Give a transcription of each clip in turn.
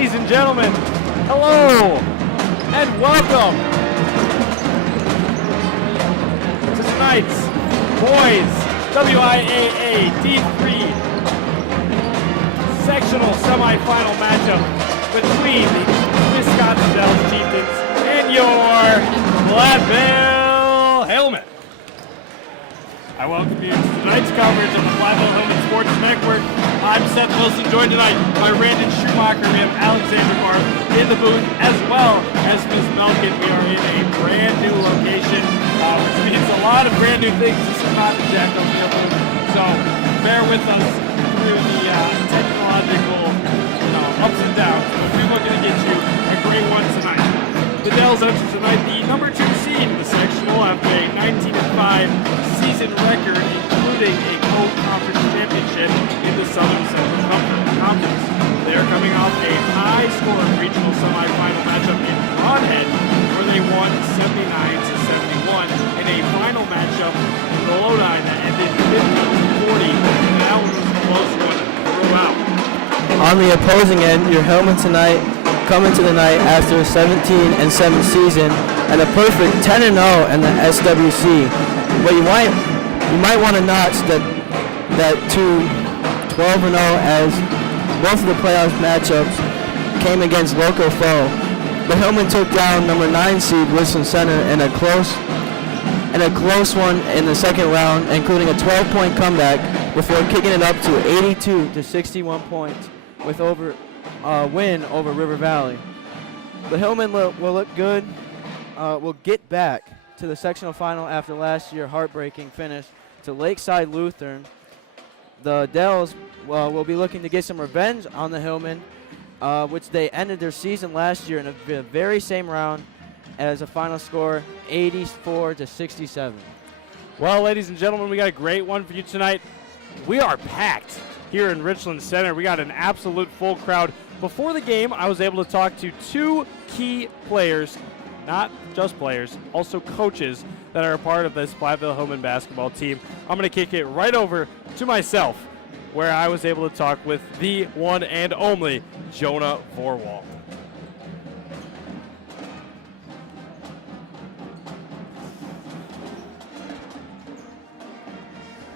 Ladies and gentlemen, hello and welcome to tonight's boys WIAA D3 sectional semifinal matchup between the Wisconsin Dells Chieftains and your Platteville Hillmen. I welcome you to tonight's coverage of the Platteville Hillmen Sports Network. I'm Seth Wilson, joined tonight by Brandon Schumacher. We have Alexander Barth in the booth, as well as Ms. Melkin. We are in a brand new location, which means a lot of brand new things. This is not the Jack O'Neill booth, so bear with us through the technological ups and downs. But we're looking to get you a great one tonight. The Dells enter tonight the number 2 seed in the sectional after a 19-5 season record, including a co-conference championship in the Southern Central Conference. They are coming off a high-scoring regional semifinal matchup in Brodhead, where they won 79-71 in a final matchup in the Lodi that ended 50-40, and that one was a close one throughout. On the opposing end, your Hillmen tonight coming to the night after a 17-7 season and a perfect 10-0 in the SWC. But you might want to notch that to 12-0 as both of the playoff matchups came against local foe. The Hillmen took down number 9 seed Wilson Center in a close one in the second round, including a 12-point comeback before kicking it up to 82-61 points with win over River Valley. The Hillmen will look good. Will get back to the sectional final after last year's heartbreaking finish to Lakeside Lutheran. The Dells will be looking to get some revenge on the Hillmen, which they ended their season last year in the very same round as a final score 84-67. Well, ladies and gentlemen, we got a great one for you tonight. We are packed here in Richland Center. We got an absolute full crowd. Before the game, I was able to talk to 2 key players, not just players, also coaches that are a part of this Platteville Hillmen basketball team. I'm going to kick it right over to myself, where I was able to talk with the one and only Jonah Vorwald.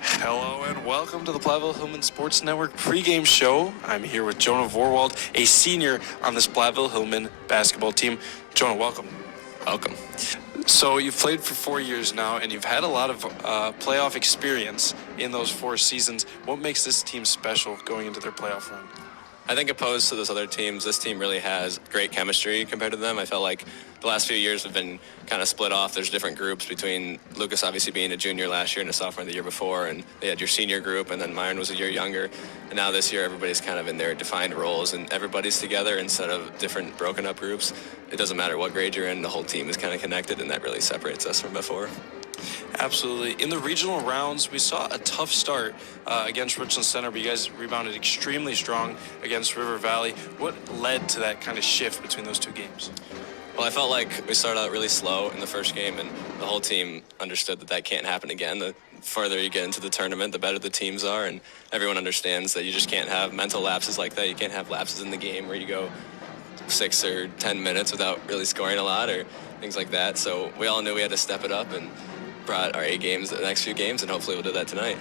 Hello and welcome to the Platteville Hillmen Sports Network pregame show. I'm here with Jonah Vorwald, a senior on this Platteville Hillmen basketball team. Jonah, welcome. Welcome. So you've played for 4 years now, and you've had a lot of playoff experience in those 4 seasons. What makes this team special going into their playoff run? I think opposed to those other teams, this team really has great chemistry compared to them. I felt like the last few years have been kind of split off. There's different groups between Lucas obviously being a junior last year and a sophomore the year before, and they had your senior group, and then Myron was a year younger. And now this year, everybody's kind of in their defined roles, and everybody's together instead of different broken up groups. It doesn't matter what grade you're in, the whole team is kind of connected, and that really separates us from before. Absolutely. In the regional rounds, we saw a tough start against Richland Center, but you guys rebounded extremely strong against River Valley. What led to that kind of shift between those 2 games? Well, I felt like we started out really slow in the first game, and the whole team understood that can't happen again. The further you get into the tournament, the better the teams are, and everyone understands that you just can't have mental lapses like that. You can't have lapses in the game where you go 6 or 10 minutes without really scoring a lot or things like that. So we all knew we had to step it up and brought our A games the next few games, and hopefully we'll do that tonight.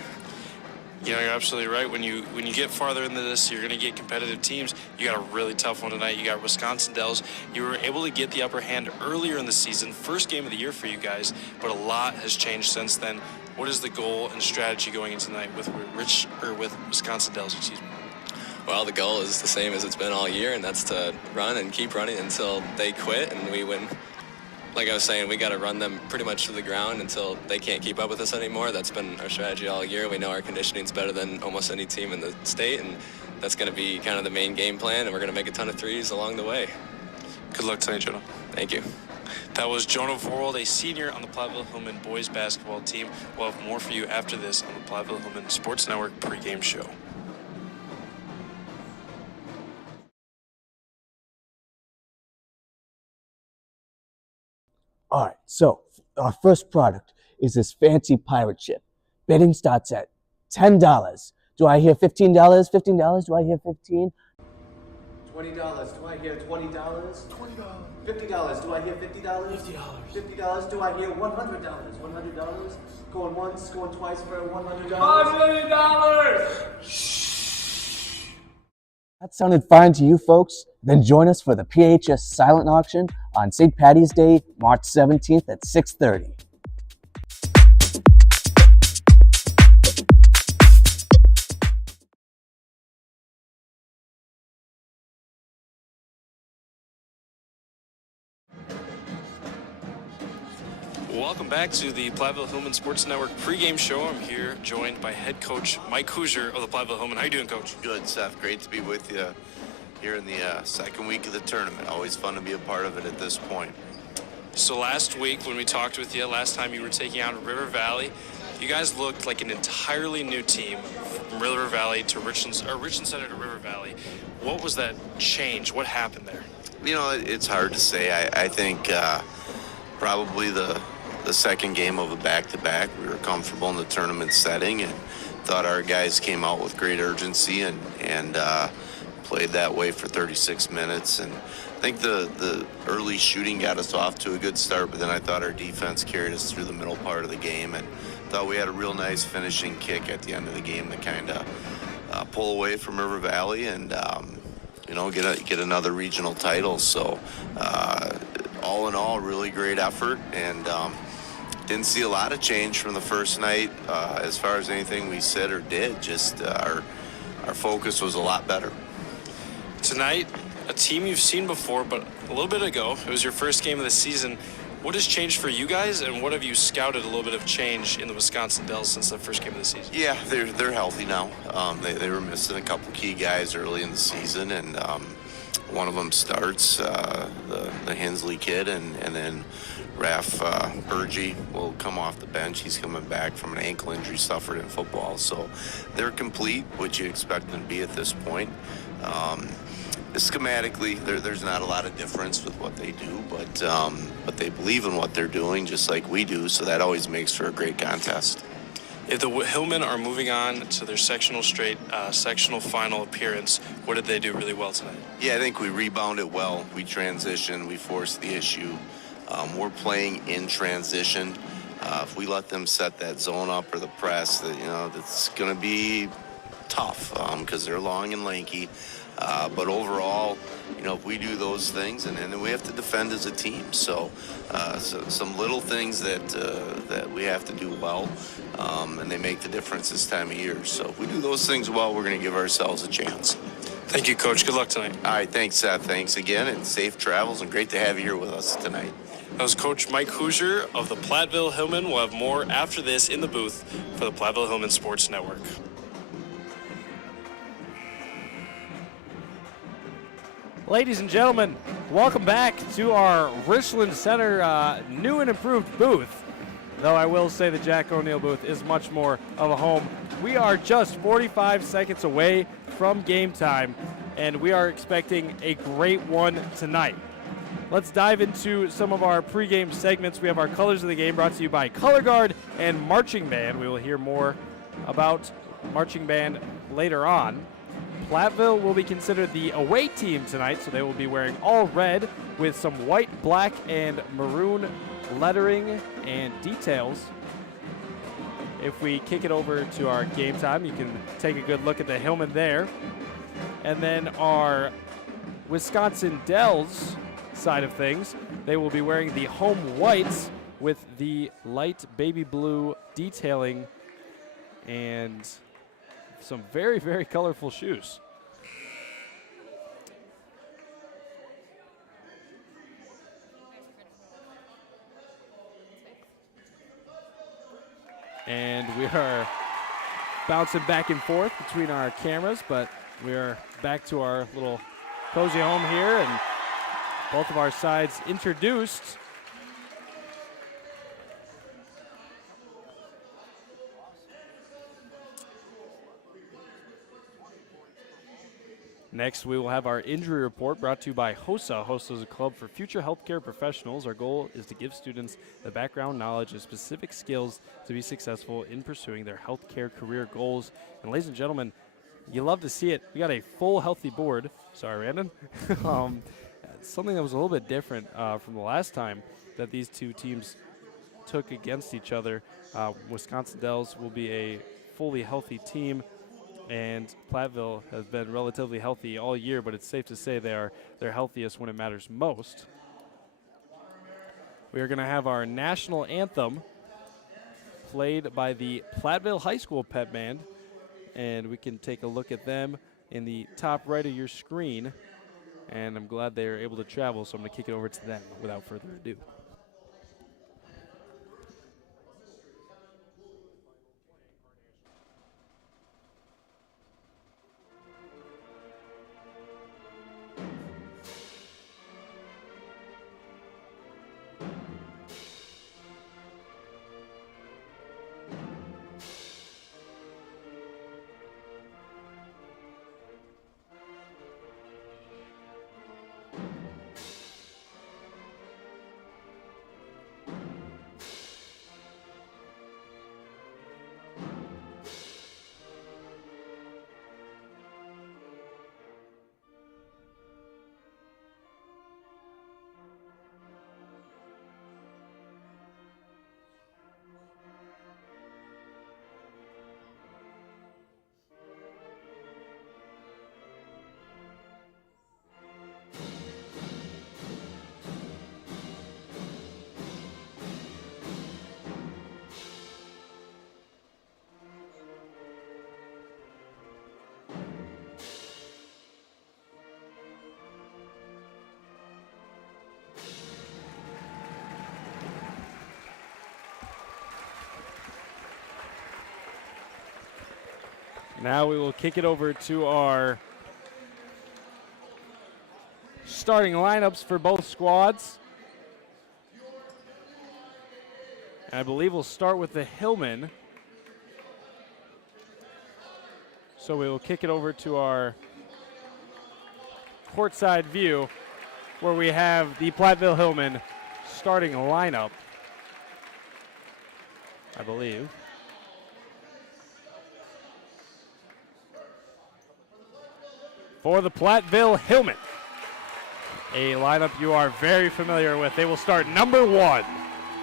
You know, you're absolutely right. When you get farther into this, you're going to get competitive teams. You got a really tough one tonight. You got Wisconsin Dells. You were able to get the upper hand earlier in the season, first game of the year for you guys, but a lot has changed since then. What is the goal and strategy going into tonight with Wisconsin Dells? Excuse me. Well, the goal is the same as it's been all year, and that's to run and keep running until they quit and we win. Like I was saying, we got to run them pretty much to the ground until they can't keep up with us anymore. That's been our strategy all year. We know our conditioning's better than almost any team in the state, and that's going to be kind of the main game plan, and we're going to make a ton of threes along the way. Good luck tonight, Jonah. Thank you. That was Jonah Vorwald, a senior on the Platteville Hillmen boys basketball team. We'll have more for you after this on the Platteville Hillmen Sports Network pregame show. All right, so our first product is this fancy pirate ship. Bidding starts at $10. Do I hear $15? $15? Do I hear 15? $20. Do I hear $20? $50. Do I hear $50? $50. Do I hear $100? $100. Going once, going twice for $100. $5 million! That sounded fine to you folks? Then join us for the PHS silent auction on St. Patty's Day, March 17th at 6:30. Welcome back to the Platteville Hillman Sports Network pregame show. I'm here joined by head coach Mike Hoosier of the Platteville Hillman. How you doing, Coach? Good, Seth. Great to be with you here in the second week of the tournament. Always fun to be a part of it at this point. So last week when we talked with you, last time you were taking out River Valley, you guys looked like an entirely new team from River Valley to Richland Center to River Valley. What was that change? What happened there? You know, it's hard to say. I think probably the second game of a back-to-back, we were comfortable in the tournament setting and thought our guys came out with great urgency and played that way for 36 minutes. And I think the early shooting got us off to a good start, but then I thought our defense carried us through the middle part of the game and thought we had a real nice finishing kick at the end of the game to kind of pull away from River Valley and get another regional title. So all in all, really great effort, and didn't see a lot of change from the first night as far as anything we said or did. Just our focus was a lot better. Tonight, a team you've seen before, but a little bit ago, it was your first game of the season. What has changed for you guys, and what have you scouted a little bit of change in the Wisconsin Dells since the first game of the season? Yeah, they're healthy now. They were missing a couple key guys early in the season, and one of them starts, the Hensley kid, and then Raf Burgie will come off the bench. He's coming back from an ankle injury suffered in football. So they're complete, what you expect them to be at this point. Schematically, there's not a lot of difference with what they do, but they believe in what they're doing just like we do, so that always makes for a great contest. If the Hillmen are moving on to their sectional final appearance, what did they do really well tonight? Yeah, I think we rebounded well. We transitioned. We forced the issue. We're playing in transition. If we let them set that zone up or the press, that's going to be tough because they're long and lanky. But overall, if we do those things, and then we have to defend as a team. So some little things that we have to do well, and they make the difference this time of year. So if we do those things well, we're going to give ourselves a chance. Thank you, Coach. Good luck tonight. All right, thanks, Seth. Thanks again, and safe travels, and great to have you here with us tonight. That was Coach Mike Hoosier of the Platteville Hillmen. We'll have more after this in the booth for the Platteville Hillman Sports Network. Ladies and gentlemen, welcome back to our Richland Center new and improved booth. Though I will say the Jack O'Neill booth is much more of a home. We are just 45 seconds away from game time, and we are expecting a great one tonight. Let's dive into some of our pregame segments. We have our Colors of the Game brought to you by Color Guard and Marching Band. We will hear more about Marching Band later on. Platteville will be considered the away team tonight, so they will be wearing all red with some white, black, and maroon lettering and details. If we kick it over to our game time, you can take a good look at the Hillmen there. And then our Wisconsin Dells side of things, they will be wearing the home whites with the light baby blue detailing and some very, very colorful shoes. And we are bouncing back and forth between our cameras, but we are back to our little cozy home here, and both of our sides introduced. Next, we will have our injury report brought to you by HOSA. HOSA is a club for future healthcare professionals. Our goal is to give students the background knowledge and specific skills to be successful in pursuing their healthcare career goals. And ladies and gentlemen, you love to see it. We got a full healthy board Sorry, Brandon. Something that was a little bit different from the last time that these two teams took against each other. Wisconsin Dells will be a fully healthy team, and Platteville has been relatively healthy all year, but it's safe to say they are their healthiest when it matters most. We are going to have our national anthem played by the Platteville High School Pep Band, and we can take a look at them in the top right of your screen, and I'm glad they are able to travel, so I'm going to kick it over to them without further ado. Now we will kick it over to our starting lineups for both squads. And I believe we'll start with the Hillmen. So we will kick it over to our courtside view where we have the Platteville Hillmen starting lineup, I believe. For the Platteville Hillmen, a lineup you are very familiar with. They will start number 1,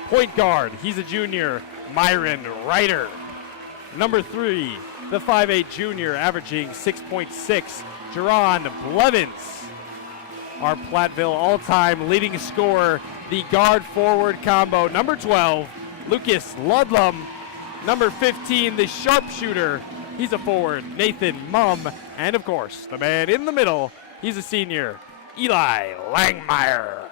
point guard. He's a junior, Myron Ryder. Number 3, the 5'8 junior, averaging 6.6, Jerron Blevins. Our Platteville all-time leading scorer, the guard-forward combo. Number 12, Lucas Ludlum. Number 15, the sharpshooter. He's a forward, Nathan Mumm. And, of course, the man in the middle, he's a senior, Eli Langmeyer.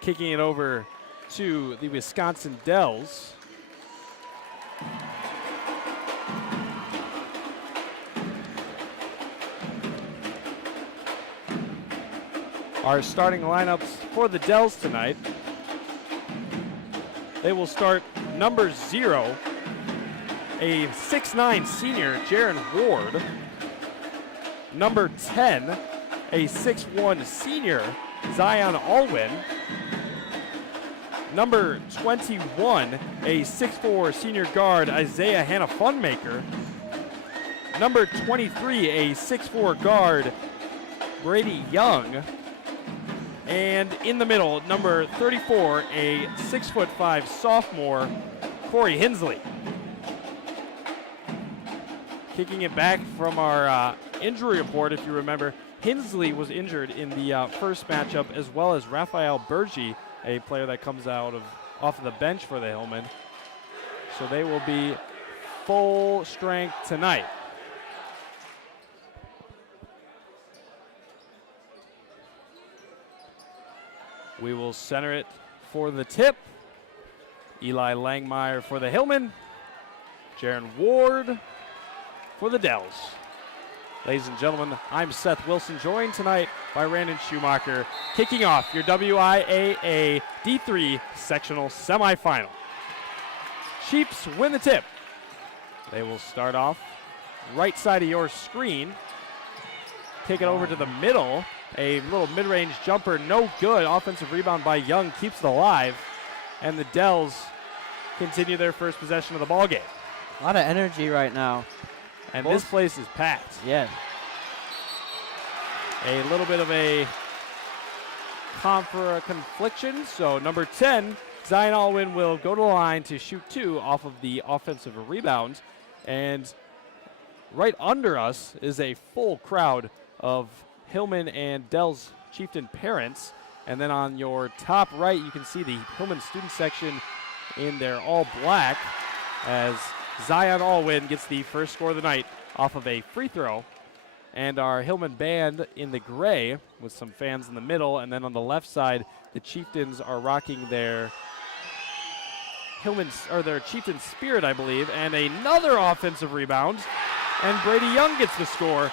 Kicking it over to the Wisconsin Dells. Our starting lineups for the Dells tonight. They will start number 0, a 6'9 senior, Jaron Ward. Number 10, a 6'1 senior, Zion Alwyn. Number 21, a 6'4 senior guard, Isaiah Hannah-Funmaker. Number 23, a 6'4 guard, Brady Young. And in the middle, number 34, a 6'5 sophomore, Corey Hensley. Kicking it back from our injury report, if you remember, Hensley was injured in the first matchup, as well as Rafael Bergi, a player that comes off of the bench for the Hillmen. So they will be full strength tonight. We will center it for the tip. Eli Langmeyer for the Hillmen. Jaron Ward for the Dells. Ladies and gentlemen, I'm Seth Wilson, joined tonight by Randon Schumacher, kicking off your WIAA D3 sectional semifinal. Chiefs win the tip. They will start off right side of your screen. Kick it over to the middle. A little mid-range jumper, no good. Offensive rebound by Young keeps it alive. And the Dells continue their first possession of the ball game. A lot of energy right now. And this place is packed. Yeah. A little bit of a confliction. So number 10, Zion Alwyn will go to the line to shoot 2 off of the offensive rebound. And right under us is a full crowd of Hillman and Dell's Chieftain parents. And then on your top right, you can see the Hillman student section in their all black as Zion Alwyn gets the first score of the night off of a free throw. And our Hillman band in the gray with some fans in the middle. And then on the left side, the Chieftains are rocking their their Chieftain spirit, I believe. And another offensive rebound. And Brady Young gets the score.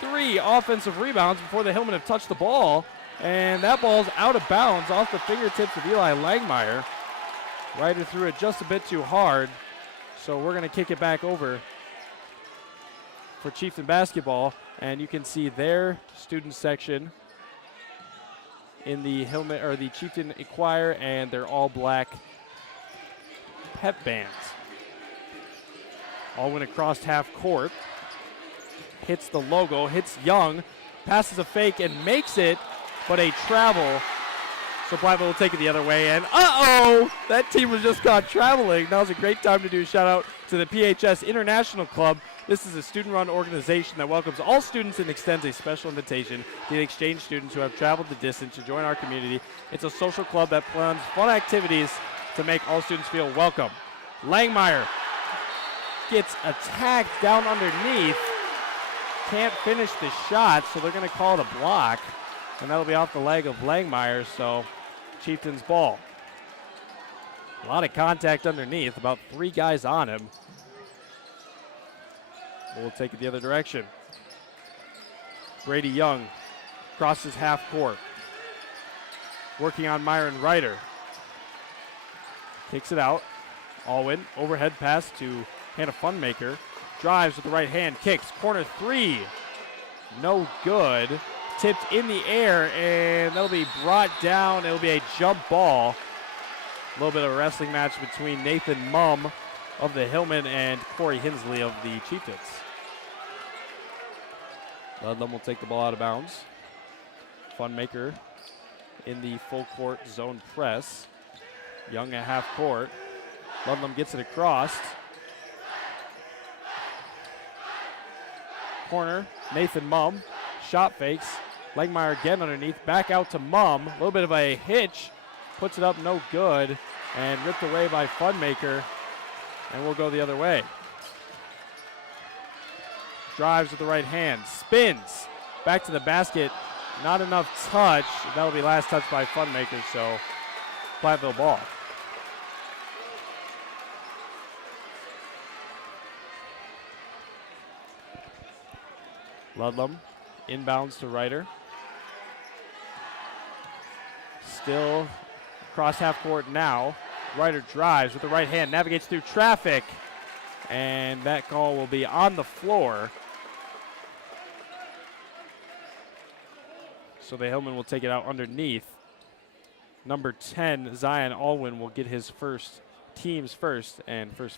3 offensive rebounds before the Hillmen have touched the ball. And that ball's out of bounds off the fingertips of Eli Langmeyer. Ryder threw it just a bit too hard. So we're going to kick it back over for Chieftain basketball. And you can see their student section in the Hillman or the Chieftain choir and their all black pep bands. Alwyn across half court. Hits the logo, hits Young, passes a fake and makes it, but a travel. So Platteville will take it the other way, and that team was just caught traveling. That was a great time to do a shout out to the PHS International Club. This is a student-run organization that welcomes all students and extends a special invitation to the exchange students who have traveled the distance to join our community. It's a social club that plans fun activities to make all students feel welcome. Langmeyer gets attacked down underneath. Can't finish the shot, so they're going to call it a block. And that'll be off the leg of Langmeyer, so Chieftains ball. A lot of contact underneath, about 3 guys on him. We'll take it the other direction. Brady Young crosses half court. Working on Myron Ryder. Kicks it out. Alwyn, overhead pass to Hannah Funmaker. Drives with the right hand, kicks, corner 3. No good. Tipped in the air, and that'll be brought down. It'll be a jump ball. A little bit of a wrestling match between Nathan Mumm of the Hillman and Corey Hensley of the Chieftains. Ludlam will take the ball out of bounds. Funmaker in the full court zone press. Young at half court. Ludlam gets it across. Corner, Nathan Mumm, shot fakes. Langmeyer again underneath, back out to Mumm. A little bit of a hitch, puts it up, no good, and ripped away by Funmaker, and we'll go the other way. Drives with the right hand, spins, back to the basket, not enough touch. That'll be last touch by Funmaker, so Platteville ball. Ludlam inbounds to Ryder. Still across half court now. Ryder drives with the right hand, navigates through traffic, and that call will be on the floor. So the Hillman will take it out underneath. Number 10, Zion Alwyn, will get his team's first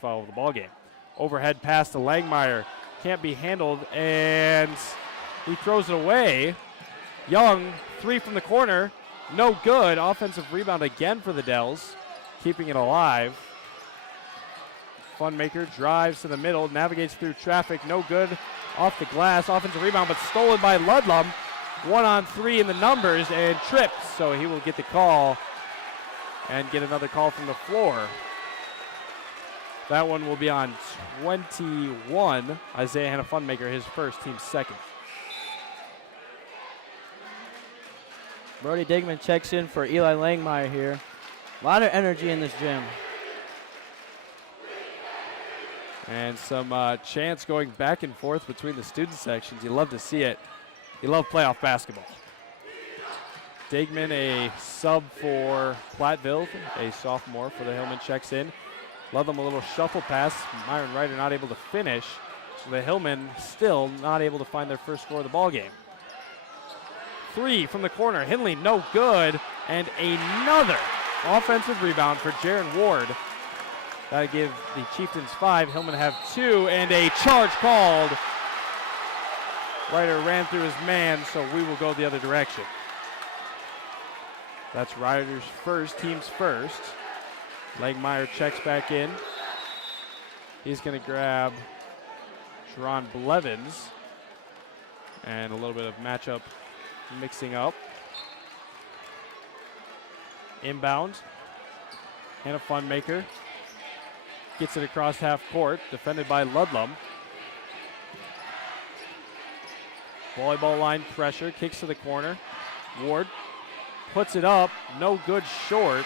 foul of the ball game. Overhead pass to Langmeyer. Can't be handled, and he throws it away. Young, 3 from the corner. No good. Offensive rebound again for the Dells, keeping it alive. Funmaker drives to the middle, navigates through traffic. No good. Off the glass. Offensive rebound, but stolen by Ludlam. 1-on-3 in the numbers, and trips. So he will get the call and get another call from the floor. That one will be on 21. Isaiah Hannah Funmaker, his first, team's second. Brody Digman checks in for Eli Langmeyer here. A lot of energy in this gym. And some chants going back and forth between the student sections. You love to see it. You love playoff basketball. Digman, a sub for Platteville, a sophomore for the Hillman, checks in. Ludlam, a little shuffle pass. Myron Ryder not able to finish. So the Hillmen still not able to find their first score of the ball game. 3 from the corner. Henley, no good. And another offensive rebound for Jaron Ward. That'll give the Chieftains 5. Hillman have 2, and a charge called. Ryder ran through his man, so we will go the other direction. That's Ryder's first, team's first. Langmeyer checks back in. He's going to grab Jerron Blevins. And a little bit of matchup mixing up. Inbound. Hannah Funmaker gets it across half court, defended by Ludlum. Volleyball line pressure, kicks to the corner. Ward puts it up, no good, short.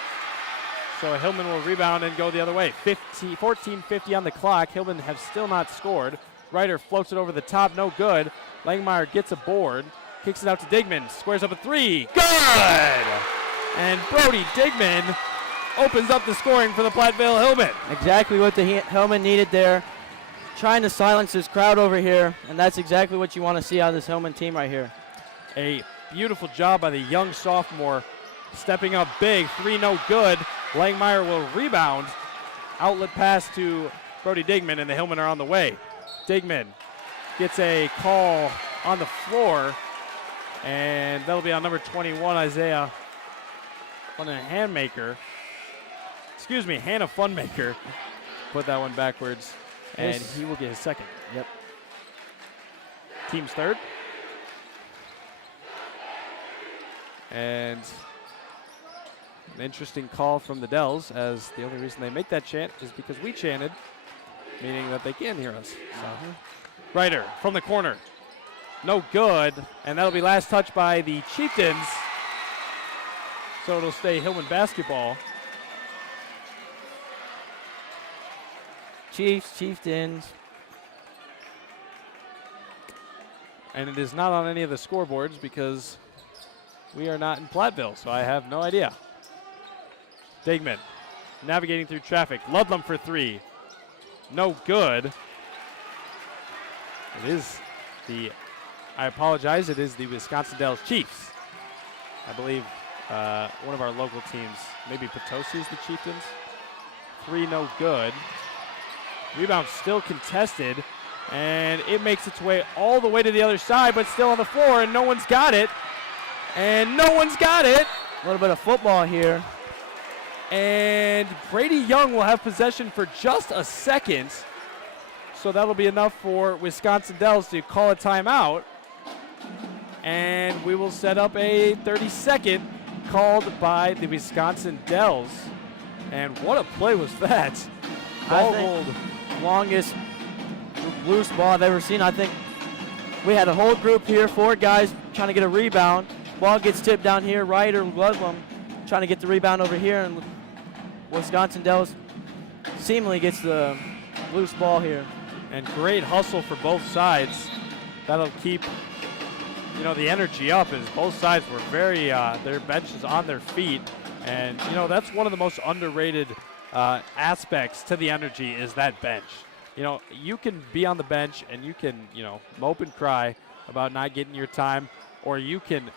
So Hillman will rebound and go the other way. 14:50 on the clock. Hillman have still not scored. Ryder floats it over the top, no good. Langmeyer gets a board, kicks it out to Digman, squares up a 3, good! And Brody Digman opens up the scoring for the Platteville Hillman. Exactly what the Hillman needed there. Trying to silence this crowd over here, and that's exactly what you want to see out of this Hillman team right here. A beautiful job by the young sophomore, stepping up big, 3 no good. Langmeyer will rebound. Outlet pass to Brody Digman, and the Hillmen are on the way. Digman gets a call on the floor, and that'll be on number 21, Isaiah Hannah Funmaker. Put that one backwards, and he will get his second. Yep. Team's third. And an interesting call from the Dells, as the only reason they make that chant is because we chanted, meaning that they can hear us. So. Ryder from the corner. No good, and that'll be last touch by the Chieftains. So it'll stay Hillman basketball. Chieftains. And it is not on any of the scoreboards because we are not in Platteville, so I have no idea. Digman navigating through traffic. Ludlum for 3. No good. It is the Wisconsin Dells Chiefs. I believe one of our local teams, maybe Potosi is the Chieftains. 3 no good. Rebound still contested, and it makes its way all the way to the other side, but still on the floor, and no one's got it. And no one's got it. A little bit of football here. And Brady Young will have possession for just a second. So that'll be enough for Wisconsin Dells to call a timeout. And we will set up a 30-second called by the Wisconsin Dells. And what a play was that. I think longest loose ball I've ever seen. I think we had a whole group here, 4 guys trying to get a rebound. Ball gets tipped down here. Ryder Ludlum trying to get the rebound over here, and Wisconsin Dells seemingly gets the loose ball here. And great hustle for both sides. That'll keep the energy up, as both sides were very, their benches on their feet. And, that's one of the most underrated aspects to the energy is that bench. You can be on the bench and you can, mope and cry about not getting your time, or you can,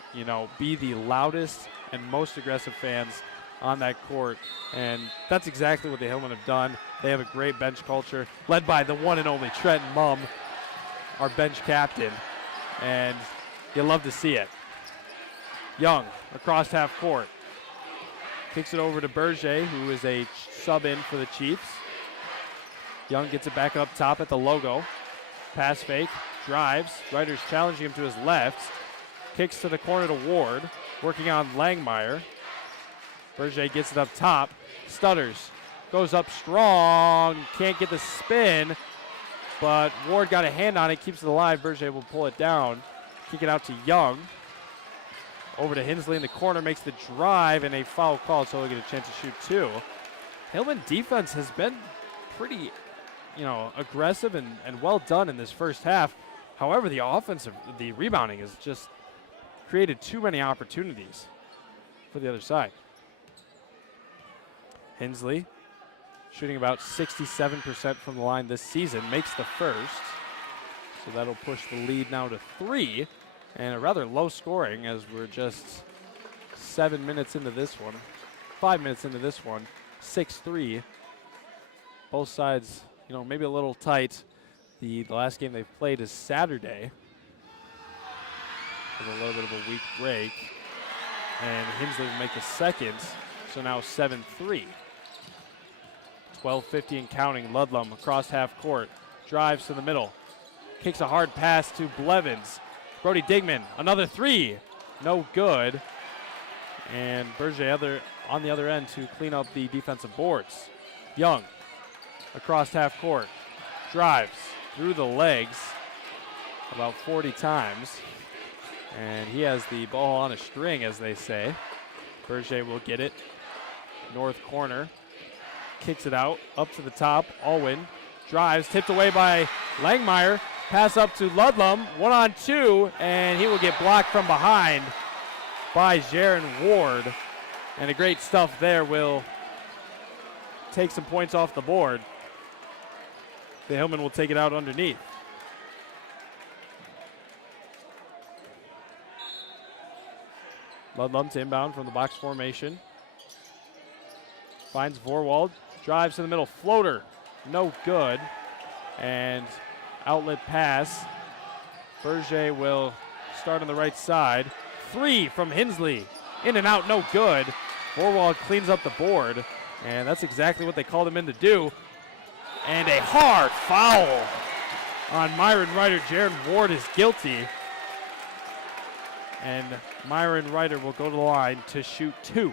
be the loudest and most aggressive fans on that court. And that's exactly what the Hillmen have done. They have a great bench culture, led by the one and only Trenton Mumm, our bench captain. And you love to see it. Young across half court. Kicks it over to Berger, who is a sub-in for the Chiefs. Young gets it back up top at the logo. Pass fake, drives. Ryder's challenging him to his left. Kicks to the corner to Ward, working on Langmeyer. Berger gets it up top. Stutters, goes up strong. Can't get the spin, but Ward got a hand on it, keeps it alive. Berger will pull it down. Kick it out to Young. Over to Hensley in the corner, makes the drive, and a foul called, so he'll get a chance to shoot 2. Hillman defense has been pretty, aggressive and well done in this first half. However, the rebounding has just created too many opportunities for the other side. Hensley shooting about 67% from the line this season, makes the first. So that'll push the lead now to 3. And a rather low scoring, as we're just 7 minutes into this one. 5 minutes into this one. 6-3. both sides, maybe a little tight. The last game they've played is Saturday. With a little bit of a weak break. And Hensley will make the second. So now 7-3. 12:50 and counting. Ludlum across half court. Drives to the middle. Kicks a hard pass to Blevins. Brody Digman, another three. No good. And Berger on the other end to clean up the defensive boards. Young across half court. Drives through the legs about 40 times. And he has the ball on a string, as they say. Berger will get it. North corner. Kicks it out, up to the top. Alwyn drives, tipped away by Langmeyer. Pass up to Ludlum, 1-on-2, and he will get blocked from behind by Jaron Ward. And the great stuff there will take some points off the board. The Hillman will take it out underneath. Ludlum to inbound from the box formation. Finds Vorwald, drives to the middle, floater, no good. And outlet pass. Berger will start on the right side. Three from Hensley, in and out, no good. Vorwald cleans up the board, and that's exactly what they called him in to do. And a hard foul on Myron Ryder. Jaron Ward is guilty. And Myron Ryder will go to the line to shoot two.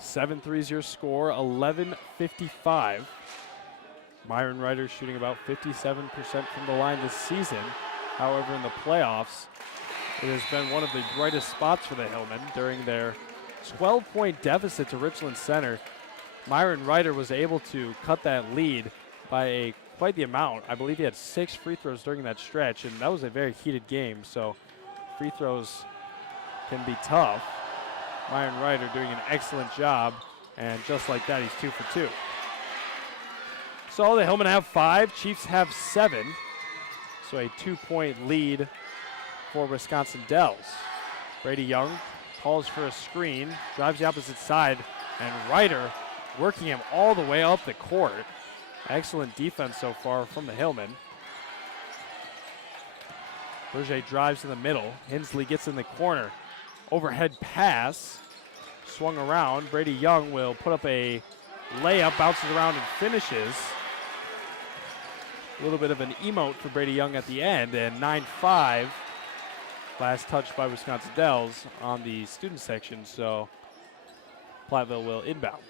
7-3 is your score, 11:55. Myron Ryder shooting about 57% from the line this season. However, in the playoffs, it has been one of the brightest spots for the Hillmen. During their 12-point deficit to Richland Center, Myron Ryder was able to cut that lead by quite the amount. I believe he had 6 free throws during that stretch, and that was a very heated game, so free throws can be tough. Myron Ryder doing an excellent job, and just like that, he's 2 for 2. So the Hillmen have 5, Chiefs have 7. So a 2-point lead for Wisconsin Dells. Brady Young calls for a screen, drives the opposite side, and Ryder working him all the way up the court. Excellent defense so far from the Hillmen. Berger drives in the middle. Hensley gets in the corner. Overhead pass, swung around. Brady Young will put up a layup, bounces around and finishes. A little bit of an emote for Brady Young at the end, and 9-5. Last touch by Wisconsin Dells on the student section, so Platteville will inbound.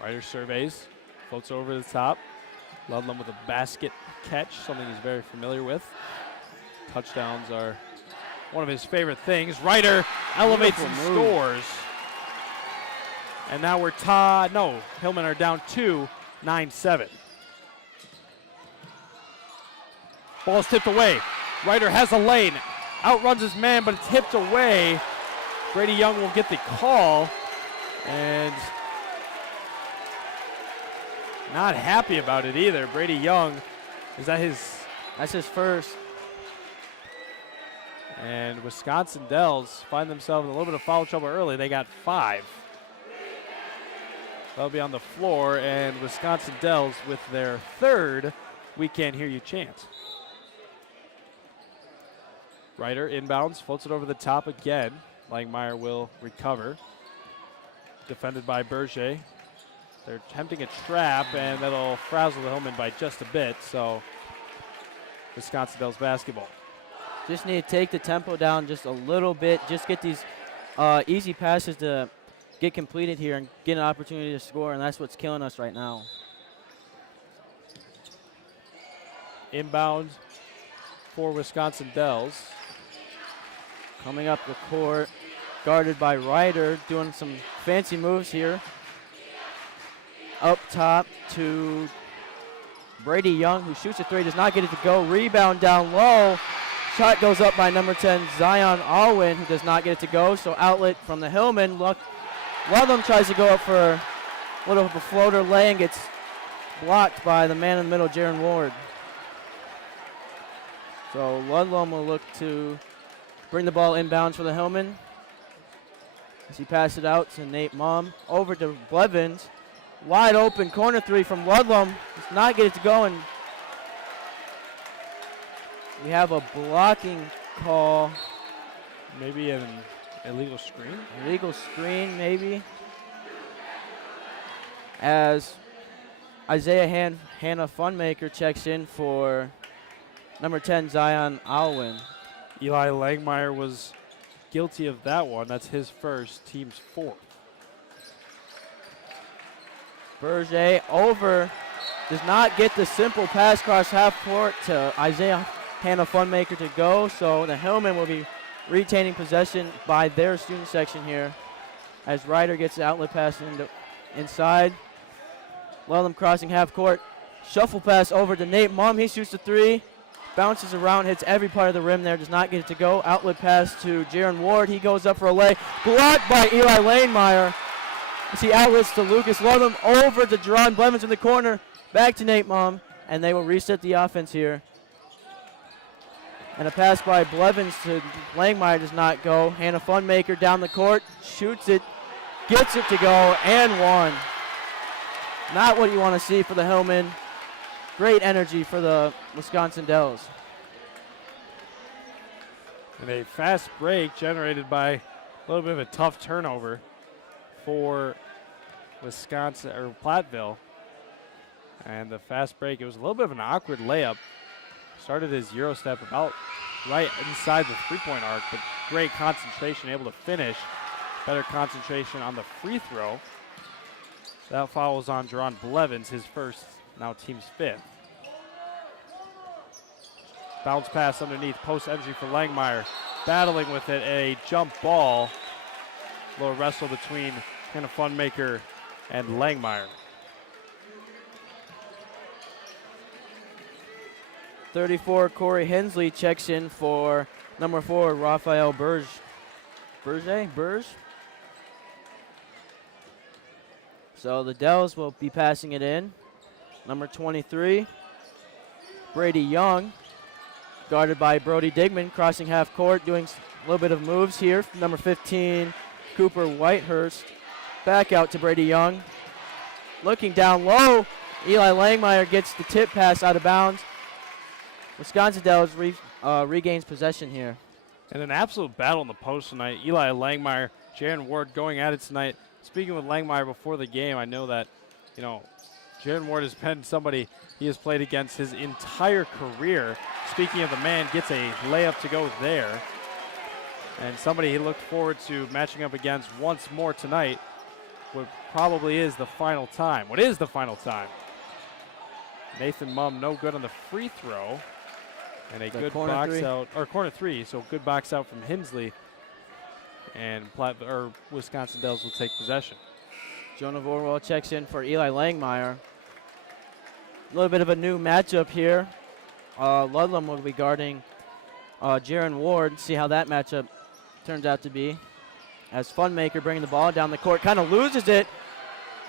Ryder surveys, floats over the top. Ludlum with a basket catch, something he's very familiar with. Touchdowns are one of his favorite things. Ryder elevates and scores. And now we're Hillmen are down 2, 9-7. Ball's tipped away. Ryder has a lane. Outruns his man, but it's tipped away. Brady Young will get the call. And not happy about it either. Brady Young, that's his first. And Wisconsin Dells find themselves in a little bit of foul trouble early. They got 5. They'll be on the floor, and Wisconsin Dells with their third "We Can't Hear You" chant. Ryder inbounds, floats it over the top again. Langmeyer will recover. Defended by Berger. They're attempting a trap, and that'll frazzle the Hillmen by just a bit, so Wisconsin Dells basketball. Just need to take the tempo down just a little bit. Just get these easy passes to get completed here and get an opportunity to score, and that's what's killing us right now. Inbound for Wisconsin Dells. Coming up the court, guarded by Ryder, doing some fancy moves here. Up top to Brady Young, who shoots a 3, does not get it to go. Rebound down low. Shot goes up by number 10, Zion Alwyn, who does not get it to go. So outlet from the Hillmen. Ludlum tries to go up for a little of a floater lay and gets blocked by the man in the middle, Jaron Ward. So Ludlum will look to bring the ball inbounds for the Hillmen. As he passed it out to Nate Mum. Over to Blevins. Wide open corner three from Ludlam. Does not get it to go, and we have a blocking call. Maybe an illegal screen? Illegal screen, maybe. As Isaiah Hannah Funmaker checks in for number 10, Zion Alwyn. Eli Langmeyer was guilty of that one. That's his first, team's fourth. Berger over. Does not get the simple pass across half court to Isaiah Hannah Funmaker to go. So the Hillmen will be retaining possession by their student section here. As Ryder gets the outlet pass inside. Ludlam crossing half court. Shuffle pass over to Nate Mum. He shoots the three. Bounces around, hits every part of the rim there, does not get it to go. Outlet pass to Jaron Ward. He goes up for a lay. Blocked by Eli Langmeyer. As he outlets to Lucas Ludlam. Over to Jerron Blevins in the corner. Back to Nate Mum. And they will reset the offense here. And a pass by Blevins to Langmeyer does not go. Hannah Funmaker down the court. Shoots it. Gets it to go. And one. Not what you want to see for the Hillmen. Great energy for the Wisconsin Dells. And a fast break generated by a little bit of a tough turnover for Wisconsin or Platteville. And the fast break, it was a little bit of an awkward layup. Started his Euro step about right inside the three-point arc, but great concentration, able to finish. Better concentration on the free throw. That follows on Jerron Blevins, his first, now team's fifth. Bounce pass underneath, post entry for Langmeyer. Battling with it, a jump ball. Little wrestle between Hannah Funmaker and Langmeyer. 34, Corey Hensley checks in for number 4, Raphael Burge. Burge? So the Dells will be passing it in. Number 23, Brady Young, guarded by Brody Digman, crossing half court, doing a little bit of moves here. Number 15, Cooper Whitehurst, back out to Brady Young. Looking down low, Eli Langmeyer gets the tip pass out of bounds. Wisconsin Dells regains possession here. And an absolute battle in the post tonight. Eli Langmeyer, Jaron Ward going at it tonight. Speaking with Langmeyer before the game, I know that, Jaron Ward has been somebody he has played against his entire career. Speaking of the man, gets a layup to go there. And somebody he looked forward to matching up against once more tonight. What probably is the final time. What is the final time? Nathan Mum no good on the free throw. And a good box out, or corner three, so good box out from Hensley. And Wisconsin Dells will take possession. Jonah Vorwell checks in for Eli Langmeyer. A little bit of a new matchup here. Ludlam will be guarding Jaron Ward. See how that matchup turns out to be. As Funmaker bringing the ball down the court, kind of loses it.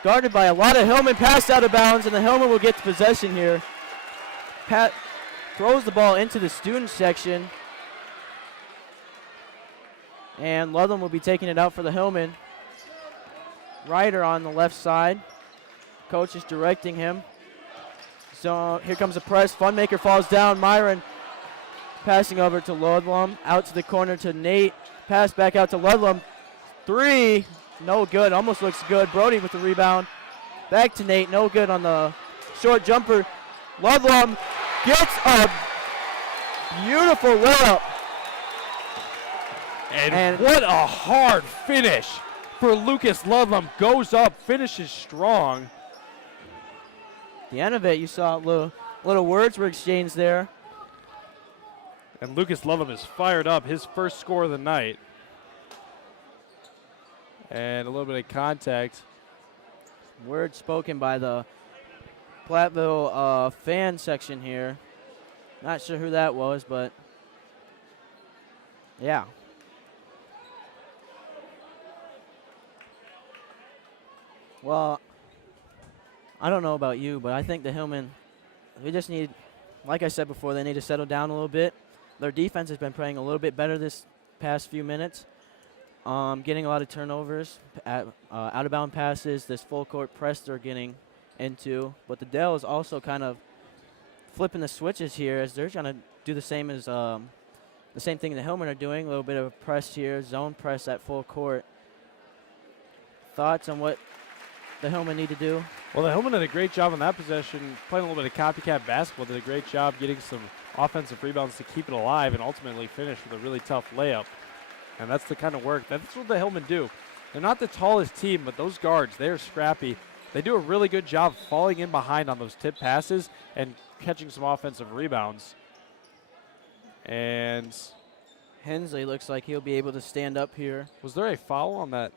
Guarded by a lot of Hillmen, passed out of bounds, and the Hillmen will get the possession here. Pat throws the ball into the student section. And Ludlam will be taking it out for the Hillmen. Ryder on the left side. Coach is directing him. So here comes a press. Funmaker falls down. Myron passing over to Ludlam. Out to the corner to Nate. Pass back out to Ludlam. Three. No good. Almost looks good. Brody with the rebound. Back to Nate. No good on the short jumper. Ludlam gets a beautiful layup. And what a hard finish for Lucas Ludlam. Goes up, finishes strong. The end of it, you saw little words were exchanged there. And Lucas Ludlam is fired up. His first score of the night. And a little bit of contact. Words spoken by the Platteville fan section here. Not sure who that was, but yeah. Well, I don't know about you, but I think the Hillmen, we just need, like I said before, they need to settle down a little bit. Their defense has been playing a little bit better this past few minutes. Getting a lot of turnovers, out-of-bound passes, this full-court press they're getting into. But the Dell is also kind of flipping the switches here as they're trying to do the same as the same thing the Hillmen are doing. A little bit of a press here, zone press at full court. Thoughts on what the Hillmen need to do? Well, the Hillmen did a great job on that possession, playing a little bit of copycat basketball. Did a great job getting some offensive rebounds to keep it alive and ultimately finish with a really tough layup. And that's the kind of work. That's what the Hillmen do. They're not the tallest team, but those guards, they're scrappy. They do a really good job falling in behind on those tip passes and catching some offensive rebounds. And Hensley looks like he'll be able to stand up here. was there a foul on that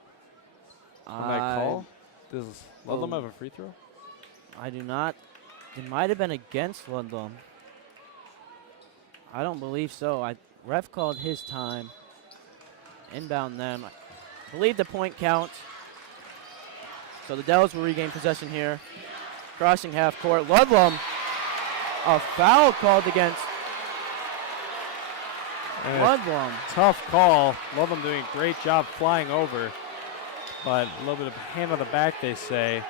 call? Does Ludlam have a free throw? I do not. It might have been against Ludlam. I don't believe so. Ref called his time. Inbound them. I believe the point counts. So the Dells will regain possession here. Crossing half court. Ludlam. A foul called against Ludlam. Tough call. Ludlam doing a great job flying over. But a little bit of hand on the back, they say.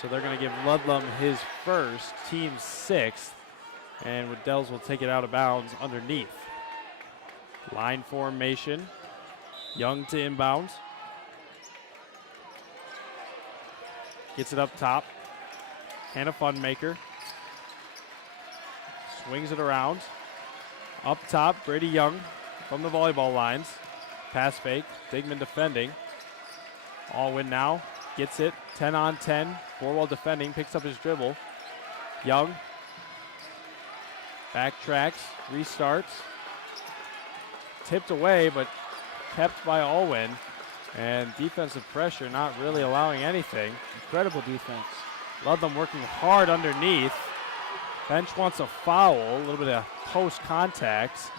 So they're going to give Ludlam his first, team 6th. And Dells will take it out of bounds underneath. Line formation. Young to inbound. Gets it up top. Hannah Funmaker. Swings it around. Up top, Brady Young from the volleyball lines. Pass fake. Digman defending. All win now. Gets it. 10 on 10. Borwell defending. Picks up his dribble. Young. Backtracks. Restarts. Tipped away, but kept by Allwyn. And defensive pressure not really allowing anything. Incredible defense. Ludlam working hard underneath. Bench wants a foul. A little bit of post contact.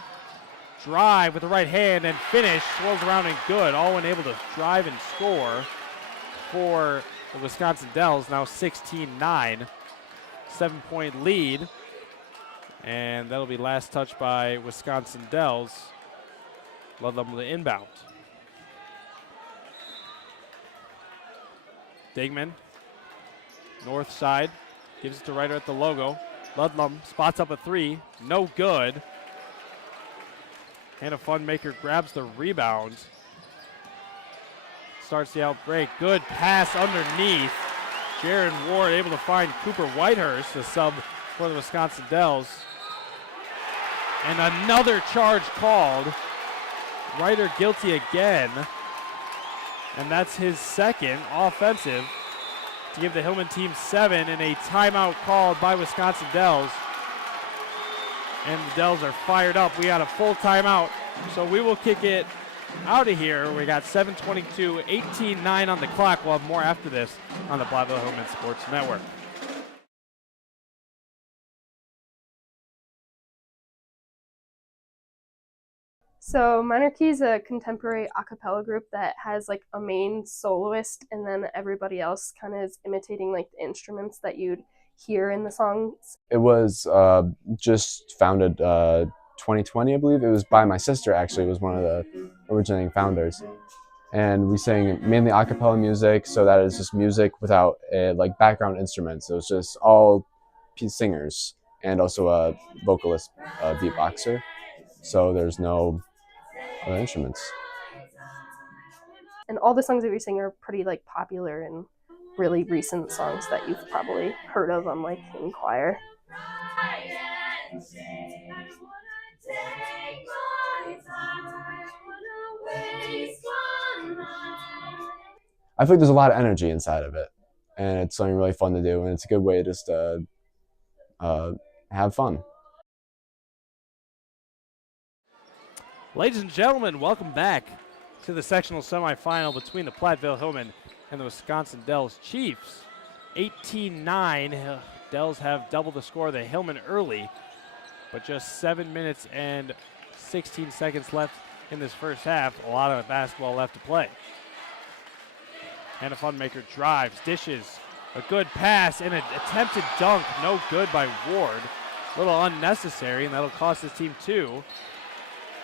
Drive with the right hand and finish. Swirls around and good. Allwyn able to drive and score for the Wisconsin Dells. Now 16-9. 7-point lead. And that'll be last touch by Wisconsin Dells. Ludlam with the inbound. Digman, north side, gives it to Ryder at the logo. Ludlam spots up a 3, no good. Hannah Funmaker grabs the rebound. Starts the outbreak, good pass underneath. Jaron Ward able to find Cooper Whitehurst, the sub for the Wisconsin Dells. And another charge called. Ryder guilty again. And that's his second offensive to give the Hillman team 7 and a timeout called by Wisconsin Dells. And the Dells are fired up. We got a full timeout, so we will kick it out of here. We got 7:22, 18-9 on the clock. We'll have more after this on the Platteville Hillman Sports Network. So Minor Key is a contemporary a cappella group that has like a main soloist and then everybody else kind of is imitating like the instruments that you'd hear in the songs. It was just founded 2020, I believe. It was by my sister, actually, was one of the originating founders. And we sang mainly a cappella music, so that is just music without like background instruments. It was just all singers and also a vocalist, beatboxer. So there's no other instruments. And all the songs that we sing are pretty like popular and really recent songs that you've probably heard of on like in choir. I feel like there's a lot of energy inside of it, and it's something really fun to do, and it's a good way just to have fun. Ladies and gentlemen, welcome back to the sectional semifinal between the Platteville Hillmen and the Wisconsin Dells Chiefs. 18-9. Dells have double the score of the Hillmen early, but just 7 minutes and 16 seconds left in this first half. A lot of basketball left to play. Hannah Funmaker drives, dishes, a good pass, and an attempted dunk, no good by Ward. A little unnecessary, and that'll cost his team 2.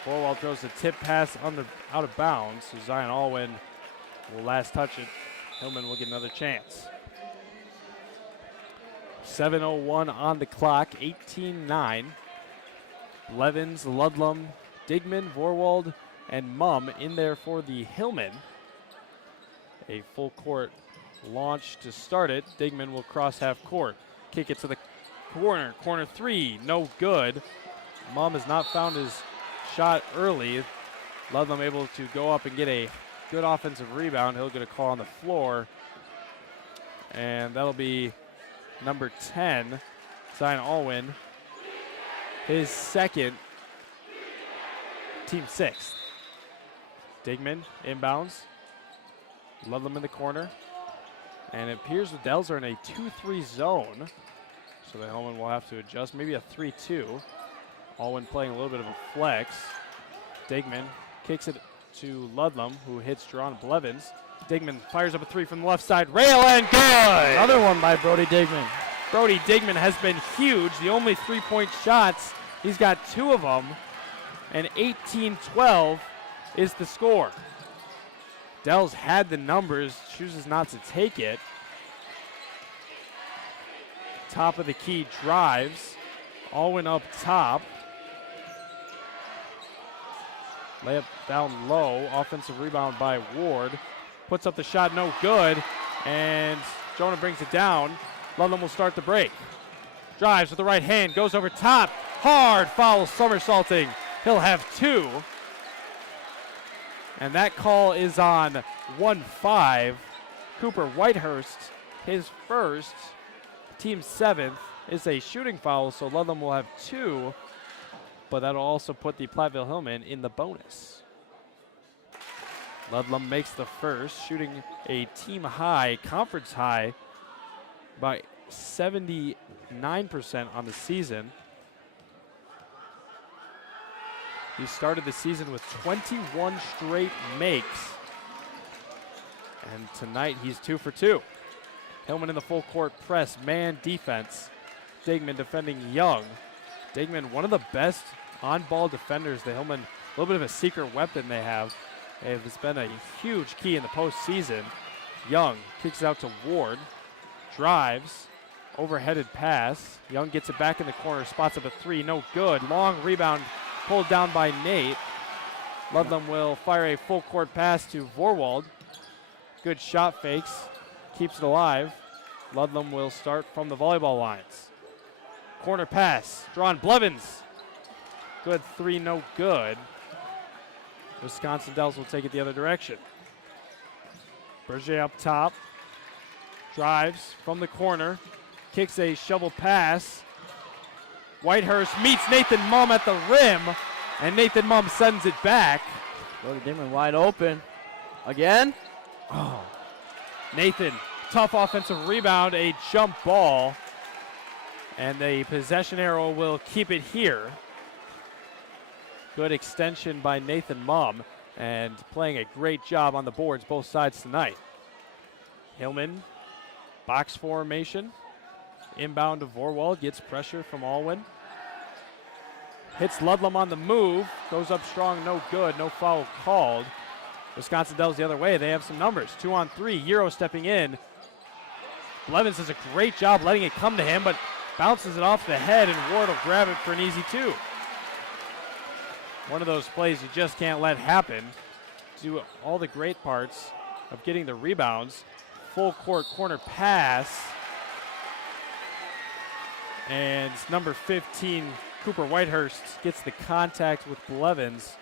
Vorwald throws the tip pass out of bounds, so Zion Alwyn will last touch it. Hillman will get another chance. 7:01 on the clock, 18-9. Blevins, Ludlam, Digman, Vorwald, and Mumm in there for the Hillman. A full court launch to start it. Digman will cross half court. Kick it to the corner. Corner three, no good. Mumm has not found his shot early. Ludlam able to go up and get a good offensive rebound. He'll get a call on the floor. And that'll be number 10, Zion Alwyn. His second, team sixth. Digman inbounds. Ludlam in the corner. And it appears the Dells are in a 2-3 zone. So the Hillman will have to adjust, maybe a 3-2. Alwyn playing a little bit of a flex. Digman kicks it to Ludlam, who hits Jerron Blevins. Digman fires up a three from the left side. Rail and good! Another one by Brody Digman. Brody Digman has been huge. The only three-point shots, he's got two of them. And 18-12 is the score. Dells had the numbers, chooses not to take it. Top of the key drives. Alwyn up top. Layup down low. Offensive rebound by Ward. Puts up the shot, no good. And Jonah brings it down. Ludlam will start the break. Drives with the right hand, goes over top. Hard foul somersaulting. He'll have two. And that call is on 1-5. Cooper Whitehurst, his first, team seventh, is a shooting foul, so Ludlam will have two, but that'll also put the Platteville Hillman in the bonus. Ludlam makes the first, shooting a team high, conference high, by 79% on the season. He started the season with 21 straight makes. And tonight he's 2 for 2. Hillman in the full court press, man defense. Digman defending Young. Digman, one of the best on-ball defenders. The Hillman, a little bit of a secret weapon they have. It's been a huge key in the postseason. Young kicks it out to Ward. Drives. Overheaded pass. Young gets it back in the corner. Spots up a three. No good. Long rebound pulled down by Nate. Ludlam will fire a full court pass to Vorwald. Good shot fakes. Keeps it alive. Ludlam will start from the volleyball lines. Corner pass. Drawn Blevins. Good three. No good. Wisconsin Dells will take it the other direction. Berger up top. Drives from the corner. Kicks a shovel pass. Whitehurst meets Nathan Mumm at the rim. And Nathan Mumm sends it back. Brody Digman wide open. Again? Oh. Nathan, tough offensive rebound, a jump ball. And the possession arrow will keep it here. Good extension by Nathan Mumm, and playing a great job on the boards both sides tonight. Hillman, box formation. Inbound to Vorwald, gets pressure from Alwyn. Hits Ludlam on the move, goes up strong, no good, no foul called. Wisconsin Dells the other way, they have some numbers. 2-on-3, Euro stepping in. Blevins does a great job letting it come to him, but bounces it off the head, and Ward will grab it for an easy two. One of those plays you just can't let happen. Do all the great parts of getting the rebounds. Full court corner pass. And number 15, Cooper Whitehurst, gets the contact with Blevins.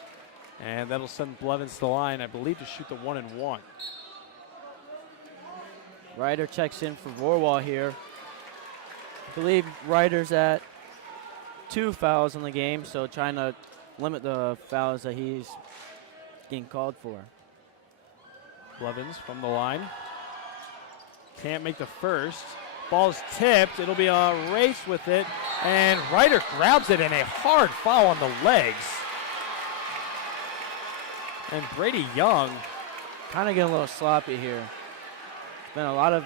And that'll send Blevins to the line, I believe, to shoot the 1-and-1. Ryder checks in for Vorwald here. I believe Ryder's at 2 fouls in the game, so trying to limit the fouls that he's getting called for. Blevins from the line. Can't make the first. Ball's tipped. It'll be a race with it. And Ryder grabs it, and a hard foul on the legs. And Brady Young kind of getting a little sloppy here. Been a lot of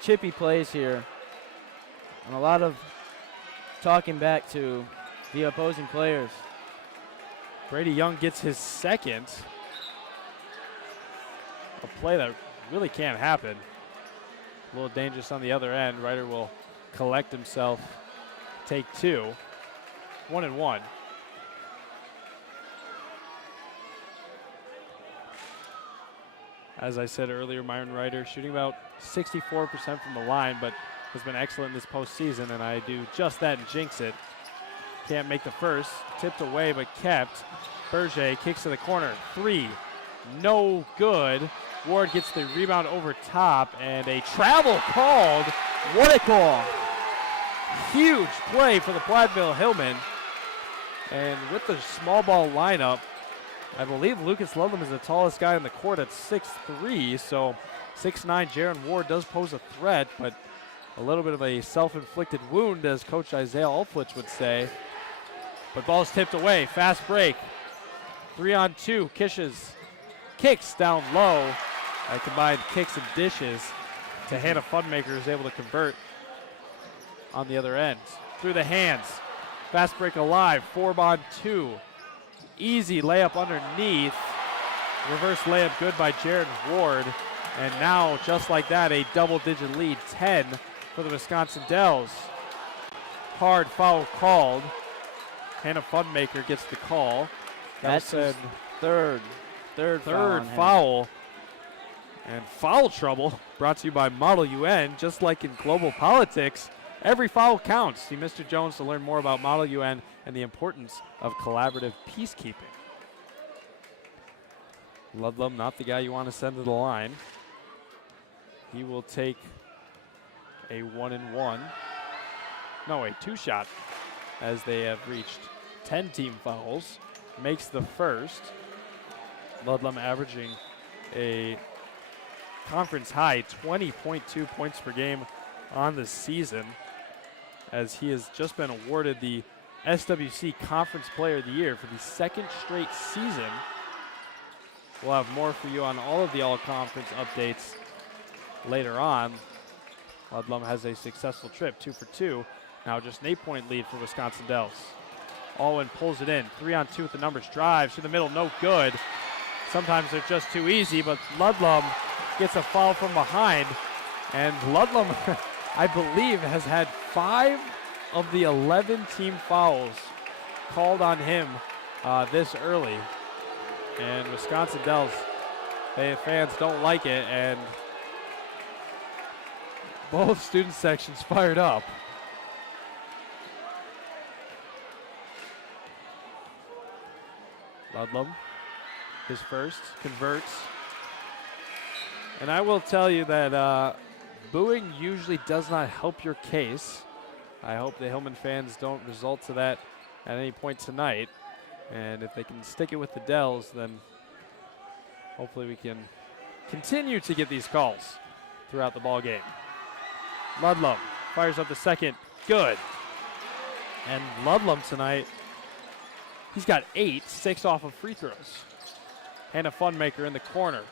chippy plays here. And a lot of talking back to the opposing players. Brady Young gets his second. A play that really can't happen. A little dangerous on the other end. Ryder will collect himself. Take two. 1-1. As I said earlier, Myron Ryder shooting about 64% from the line, but has been excellent this postseason, and I do just that and jinx it. Can't make the first. Tipped away, but kept. Berger kicks to the corner. Three. No good. Ward gets the rebound over top, and a travel called. What a call! Huge play for the Platteville Hillmen. And with the small ball lineup, I believe Lucas Ludlam is the tallest guy in the court at 6'3", so 6'9" Jaron Ward does pose a threat, but a little bit of a self-inflicted wound, as Coach Isaiah Alflitz would say. But ball's tipped away. Fast break. 3-on-2. Kicks down low. Combined kicks and dishes to Hannah Funmaker, is able to convert on the other end. Through the hands. Fast break alive. 4-on-2. Easy layup underneath. Reverse layup good by Jared Ward. And now, just like that, a double-digit lead. 10 for the Wisconsin Dells. Hard foul called. Hannah Funmaker gets the call. That's his third foul. And foul trouble brought to you by Model UN. Just like in global politics, every foul counts. See Mr. Jones to learn more about Model UN and the importance of collaborative peacekeeping. Ludlam, not the guy you want to send to the line. He will take a 1-and-1. No, a two-shot, as they have reached 10 team fouls. Makes the first. Ludlam averaging a conference high 20.2 points per game on the season, as he has just been awarded the SWC Conference Player of the Year for the second straight season. We'll have more for you on all of the all-conference updates later on. Ludlam has a successful trip, 2 for 2. Now just an 8-point lead for Wisconsin Dells. Alwyn pulls it in, 3-on-2 with the numbers. Drives to the middle, no good. Sometimes they're just too easy, but Ludlam gets a foul from behind. And Ludlam, I believe, has had 5 of the 11 team fouls called on him this early. And Wisconsin Dells, they fans don't like it, and both student sections fired up. Ludlam, his first, converts. And I will tell you that booing usually does not help your case. I hope the Hillman fans don't resort to that at any point tonight. And if they can stick it with the Dells, then hopefully we can continue to get these calls throughout the ball game. Ludlam fires up the second. Good. And Ludlam tonight, he's got 8, 6 off of free throws. Hannah Funmaker in the corner.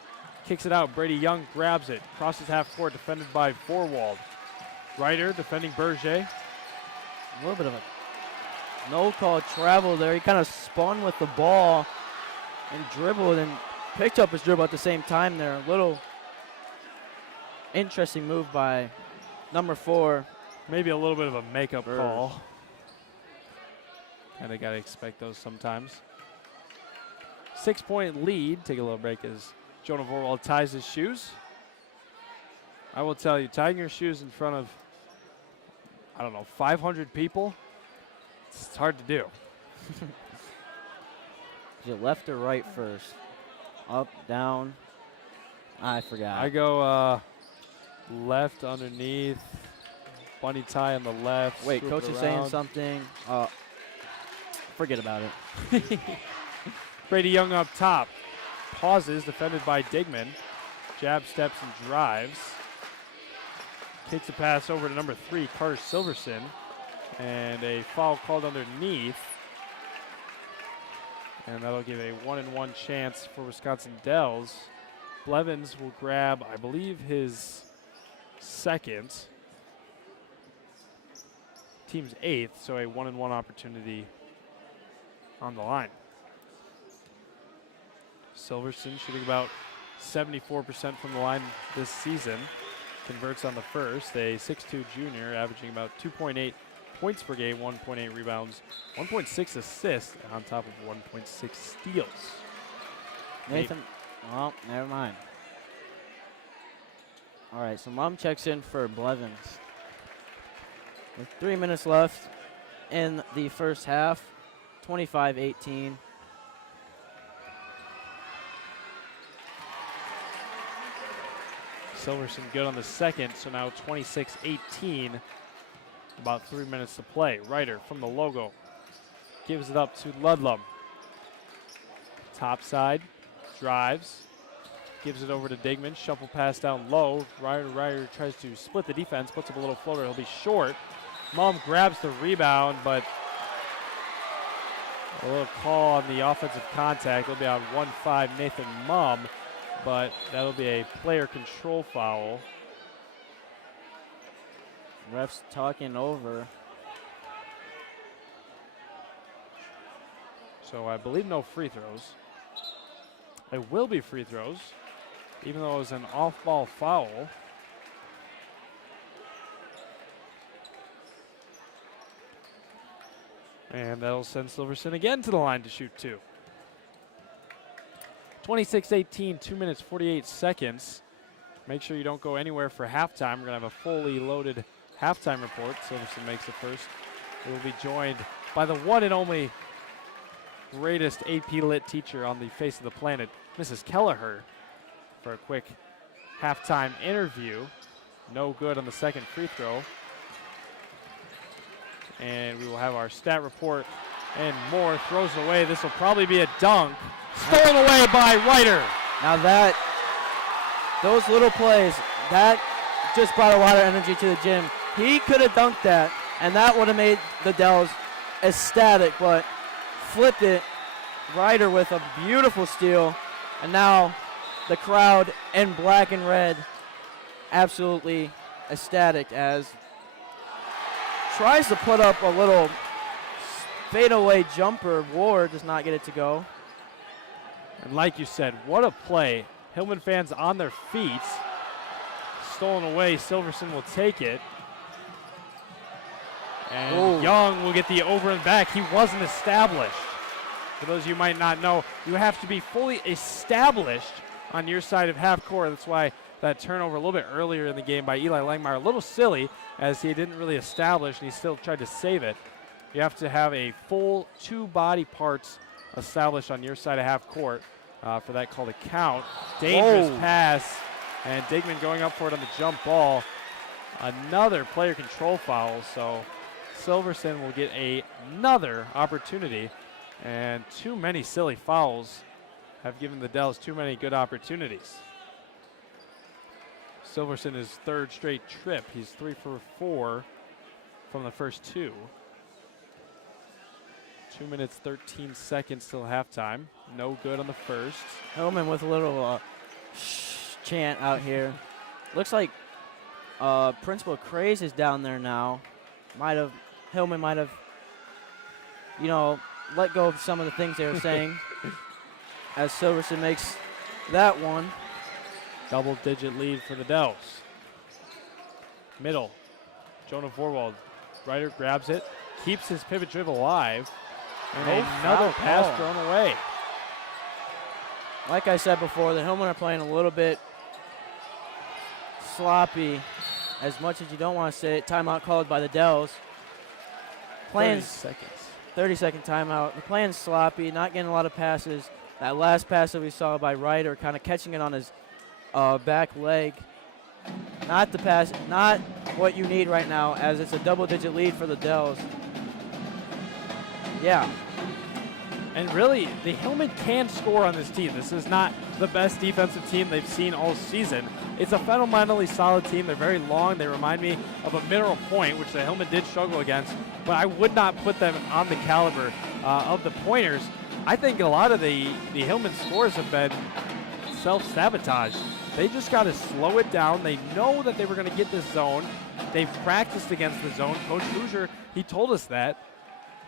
Kicks it out. Brady Young grabs it. Crosses half court, defended by Forwald. Ryder defending Berger. A little bit of a no-call travel there. He kind of spun with the ball and dribbled and picked up his dribble at the same time there. A little interesting move by number 4. Maybe a little bit of a makeup call. Kind of got to expect those sometimes. 6-point lead. Take a little break as Jonah Vorwald ties his shoes. I will tell you, tying your shoes in front of, 500 people, it's hard to do. Is it left or right first? Up, down? I forgot. I go left underneath, bunny tie on the left. Wait, coach is saying something. Forget about it. Brady Young up top. Pauses, defended by Digman. Jab steps and drives. Takes a pass over to number 3, Carter Silverson. And a foul called underneath. And that'll give a 1-and-1 chance for Wisconsin Dells. Blevins will grab, I believe, his second. Team's 8th, so a 1-and-1 opportunity on the line. Silverson shooting about 74% from the line this season. Converts on the first. A 6'2 junior averaging about 2.8 points per game, 1.8 rebounds, 1.6 assists, on top of 1.6 steals. Nathan, well, never mind. All right, so Mom checks in for Blevins. With 3 minutes left in the first half, 25-18. Silverson good on the second, so now 26-18. About 3 minutes to play. Ryder from the logo gives it up to Ludlum. Top side, drives, gives it over to Digman. Shuffle pass down low. Ryder tries to split the defense, puts up a little floater. He'll be short. Mum grabs the rebound, but a little call on the offensive contact. It'll be on 1-5 Nathan Mum, but that'll be a player control foul. Refs talking over. So I believe no free throws. It will be free throws, even though it was an off-ball foul. And that'll send Silverson again to the line to shoot two. 26-18, 2 minutes, 48 seconds. Make sure you don't go anywhere for halftime. We're going to have a fully loaded halftime report. Silverson makes it first. We will be joined by the one and only greatest AP Lit teacher on the face of the planet, Mrs. Kelleher, for a quick halftime interview. No good on the second free throw. And we will have our stat report and more. Throws it away. This will probably be a dunk. Stolen away by Ryder. Now those little plays, that just brought a lot of energy to the gym. He could have dunked that, and that would have made the Dells ecstatic, but flipped it. Ryder with a beautiful steal, and now the crowd in black and red absolutely ecstatic as tries to put up a little fadeaway jumper. Ward does not get it to go. And like you said, what a play. Hillman fans on their feet. Stolen away. Silverson will take it. And Young will get the over and back. He wasn't established. For those of you who might not know, you have to be fully established on your side of half court. That's why that turnover a little bit earlier in the game by Eli Langmeyer, a little silly as he didn't really establish and he still tried to save it. You have to have a full 2 body parts established on your side of half court for that call to count. Dangerous pass, and Digman going up for it on the jump ball. Another player control foul, so Silverson will get another opportunity, and too many silly fouls have given the Dells too many good opportunities. Silverson his third straight trip. He's 3 for 4 from the first 2. 2 minutes, 13 seconds till halftime. No good on the first. Hillman with a little chant out here. Looks like Principal Craze is down there now. Hillman might have, let go of some of the things they were saying as Silverson makes that one. Double-digit lead for the Dells. Middle, Jonah Vorwald. Ryder grabs it, keeps his pivot dribble alive, and another pass thrown away. Like I said before, the Hillman are playing a little bit sloppy, as much as you don't want to say it. Timeout called by the Dells. 30 seconds. 30-second timeout. They're playing sloppy, not getting a lot of passes. That last pass that we saw by Ryder, kind of catching it on his back leg. Not the pass, not what you need right now, as it's a double-digit lead for the Dells. Yeah. And really, the Hillman can score on this team. This is not the best defensive team they've seen all season. It's a fundamentally solid team. They're very long. They remind me of a Mineral Point, which the Hillman did struggle against, but I would not put them on the caliber of the Pointers. I think a lot of the Hillman scores have been self-sabotaged. They just got to slow it down. They know that they were going to get this zone. They've practiced against the zone. Coach Hoosier, he told us that.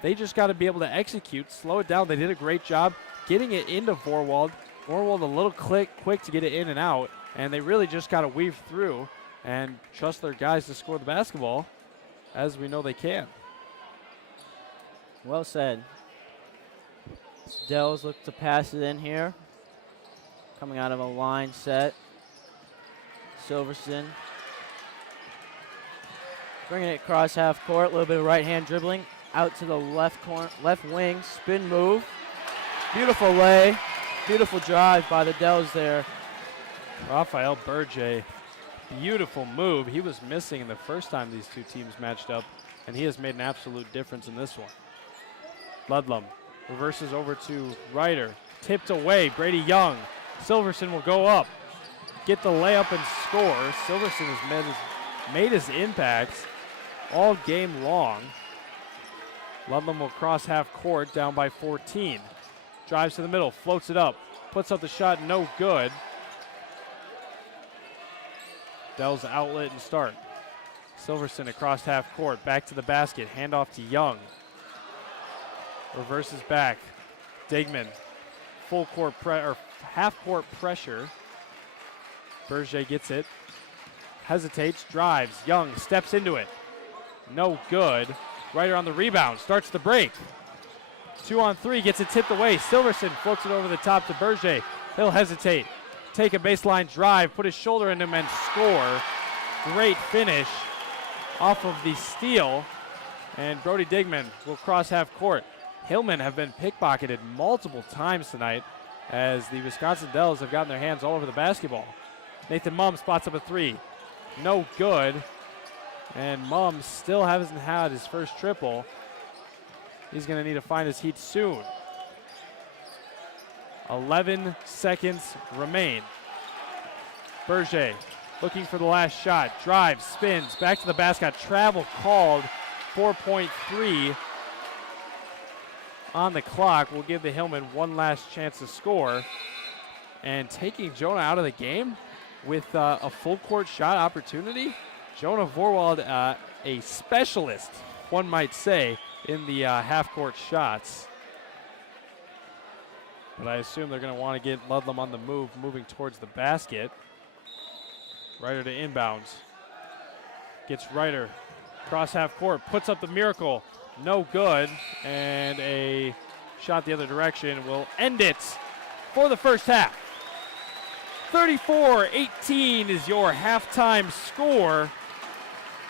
They just got to be able to execute, slow it down. They did a great job getting it into Vorwald. Warwold a little quick to get it in and out, and they really just got to weave through and trust their guys to score the basketball, as we know they can. Well said. Dells look to pass it in here. Coming out of a line set. Silverson bringing it across half court. A little bit of right hand dribbling out to the left wing. Spin move. Beautiful lay. Beautiful drive by the Dells there. Rafael Berge, beautiful move. He was missing the first time these two teams matched up, and he has made an absolute difference in this one. Ludlam reverses over to Ryder. Tipped away. Brady Young. Silverson will go up. Get the layup and score. Silverson has made his impacts all game long. Ludlam will cross half court, down by 14. Drives to the middle, floats it up, puts up the shot, no good. Dell's outlet and start. Silverson across half court, back to the basket, handoff to Young. Reverses back. Digman, full court half court pressure. Berger gets it, hesitates, drives. Young steps into it. No good. Ryder on the rebound, starts the break. 2 on 3, gets it tipped away. Silverson floats it over the top to Berger. He'll hesitate, take a baseline drive, put his shoulder in him and score. Great finish off of the steal. And Brody Digman will cross half court. Hillman have been pickpocketed multiple times tonight as the Wisconsin Dells have gotten their hands all over the basketball. Nathan Mumm spots up a 3. No good. And Mumm still hasn't had his first triple. He's going to need to find his heat soon. 11 seconds remain. Berger looking for the last shot. Drives, spins, back to the basket. Travel called. 4.3 on the clock. Will give the Hillman one last chance to score. And taking Jonah out of the game with a full court shot opportunity. Jonah Vorwald, a specialist, one might say, in the half-court shots. But I assume they're going to want to get Ludlam on the move, moving towards the basket. Ryder to inbounds. Gets Ryder cross half-court, puts up the miracle. No good. And a shot the other direction will end it for the first half. 34-18 is your halftime score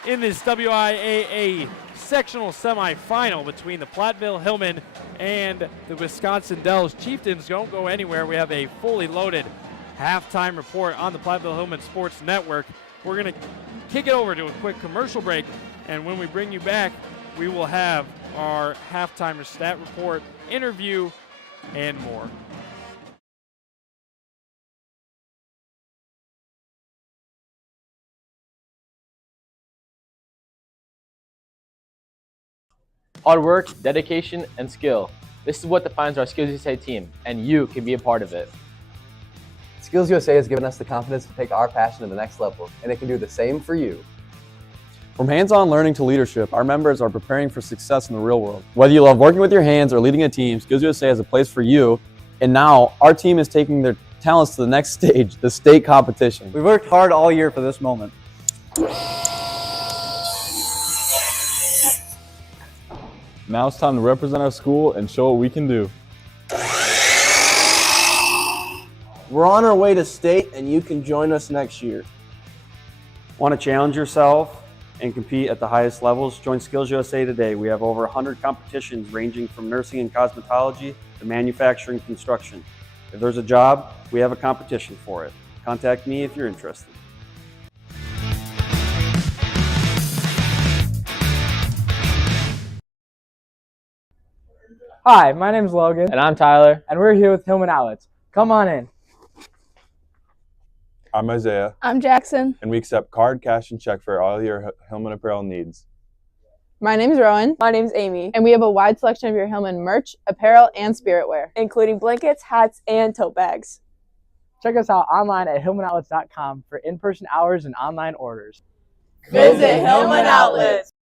in this WIAA sectional semifinal between the Platteville Hillman and the Wisconsin Dells. Chieftains, don't go anywhere. We have a fully loaded halftime report on the Platteville Hillman Sports Network. We're going to kick it over to a quick commercial break, and when we bring you back, we will have our halftime stat report, interview, and more. Hard work, dedication, and skill. This is what defines our Skills USA team, and you can be a part of it. Skills USA has given us the confidence to take our passion to the next level, and it can do the same for you. From hands-on learning to leadership, our members are preparing for success in the real world. Whether you love working with your hands or leading a team, Skills USA has a place for you. And now, our team is taking their talents to the next stage, the state competition. We've worked hard all year for this moment. Now it's time to represent our school and show what we can do. We're on our way to state, and you can join us next year. Want to challenge yourself and compete at the highest levels? Join Skills USA today. We have over 100 competitions ranging from nursing and cosmetology to manufacturing and construction. If there's a job, we have a competition for it. Contact me if you're interested. Hi, my name's Logan. And I'm Tyler. And we're here with Hillman Outlets. Come on in. I'm Isaiah. I'm Jackson. And we accept card, cash, and check for all your Hillman apparel needs. My name's Rowan. My name's Amy. And we have a wide selection of your Hillman merch, apparel, and spirit wear, including blankets, hats, and tote bags. Check us out online at hillmanoutlets.com for in-person hours and online orders. Visit Hillman Outlets.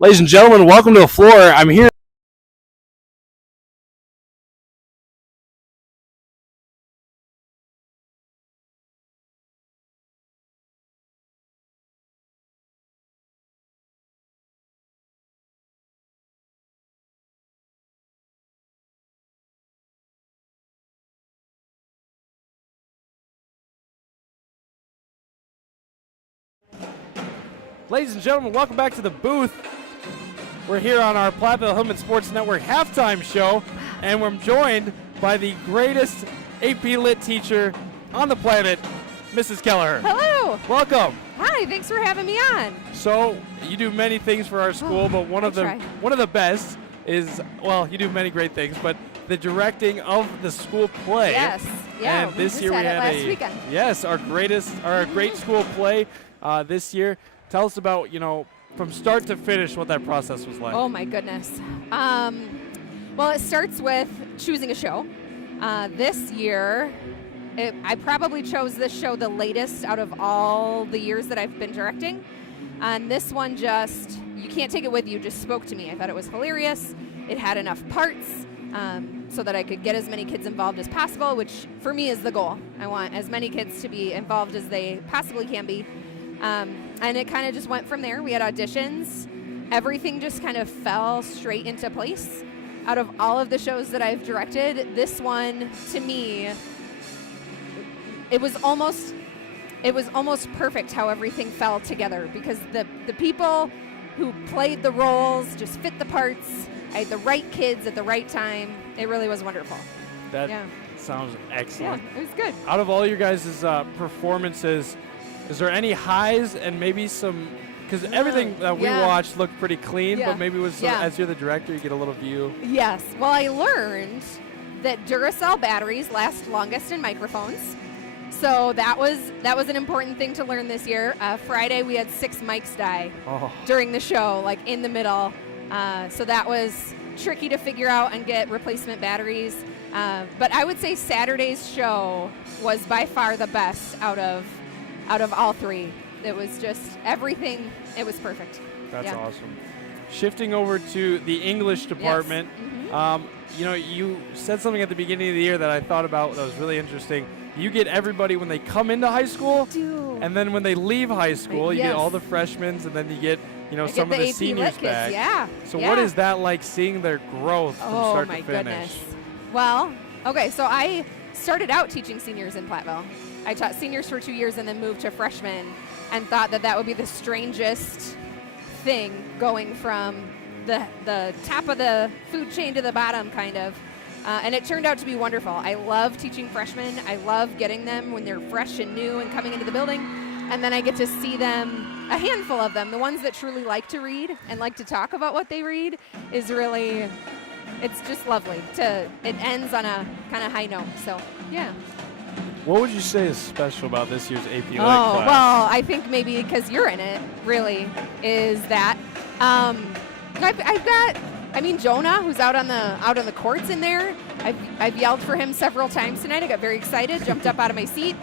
Ladies and gentlemen, welcome to the floor. I'm here. Ladies and gentlemen, welcome back to the booth. We're here on our Platteville Hillman Sports Network halftime show, and we're joined by the greatest AP Lit teacher on the planet, Mrs. Kelleher. Hello. Welcome. Hi, thanks for having me on. So you do many things for our school, but one of the best is, well, you do many great things, but the directing of the school play. Yes. Yeah. And this year we we had last weekend. Yes, our great school play this year. Tell us about, from start to finish, what that process was like. Oh my goodness. Well, it starts with choosing a show. This year, I probably chose this show the latest out of all the years that I've been directing. And this one just, you can't take it with you, just spoke to me. I thought it was hilarious. It had enough parts so that I could get as many kids involved as possible, which for me is the goal. I want as many kids to be involved as they possibly can be. And it kind of just went from there. We had auditions. Everything just kind of fell straight into place. Out of all of the shows that I've directed, this one, to me, it was almost perfect how everything fell together, because the people who played the roles just fit the parts. I had the right kids at the right time. It really was wonderful. That sounds excellent. Yeah, it was good. Out of all your guys' performances, is there any highs and maybe some, because everything that we watched looked pretty clean, but maybe with some, as you're the director, you get a little view. Yes. Well, I learned that Duracell batteries last longest in microphones. So that was an important thing to learn this year. Friday, we had 6 mics die during the show, like in the middle. So that was tricky to figure out and get replacement batteries. But I would say Saturday's show was by far the best out of all 3. It was just everything. It was perfect. That's awesome. Shifting over to the English department, you said something at the beginning of the year that I thought about that was really interesting. You get everybody when they come into high school, and then when they leave high school, you get all the freshmen, and then you get some of the seniors back. Yeah. So what is that like, seeing their growth from start to finish? Goodness. Well, okay, so I started out teaching seniors in Platteville. I taught seniors for 2 years and then moved to freshmen, and thought that would be the strangest thing, going from the top of the food chain to the bottom, kind of. And it turned out to be wonderful. I love teaching freshmen. I love getting them when they're fresh and new and coming into the building. And then I get to see them, a handful of them, the ones that truly like to read and like to talk about what they read, is really, it's just lovely. It ends on a kind of high note. So, yeah. What would you say is special about this year's AP Lit class? class? Well, I think maybe because you're in it, really, is that I've got, Jonah, who's out on the courts in there. I've yelled for him several times tonight. I got very excited, jumped up out of my seat.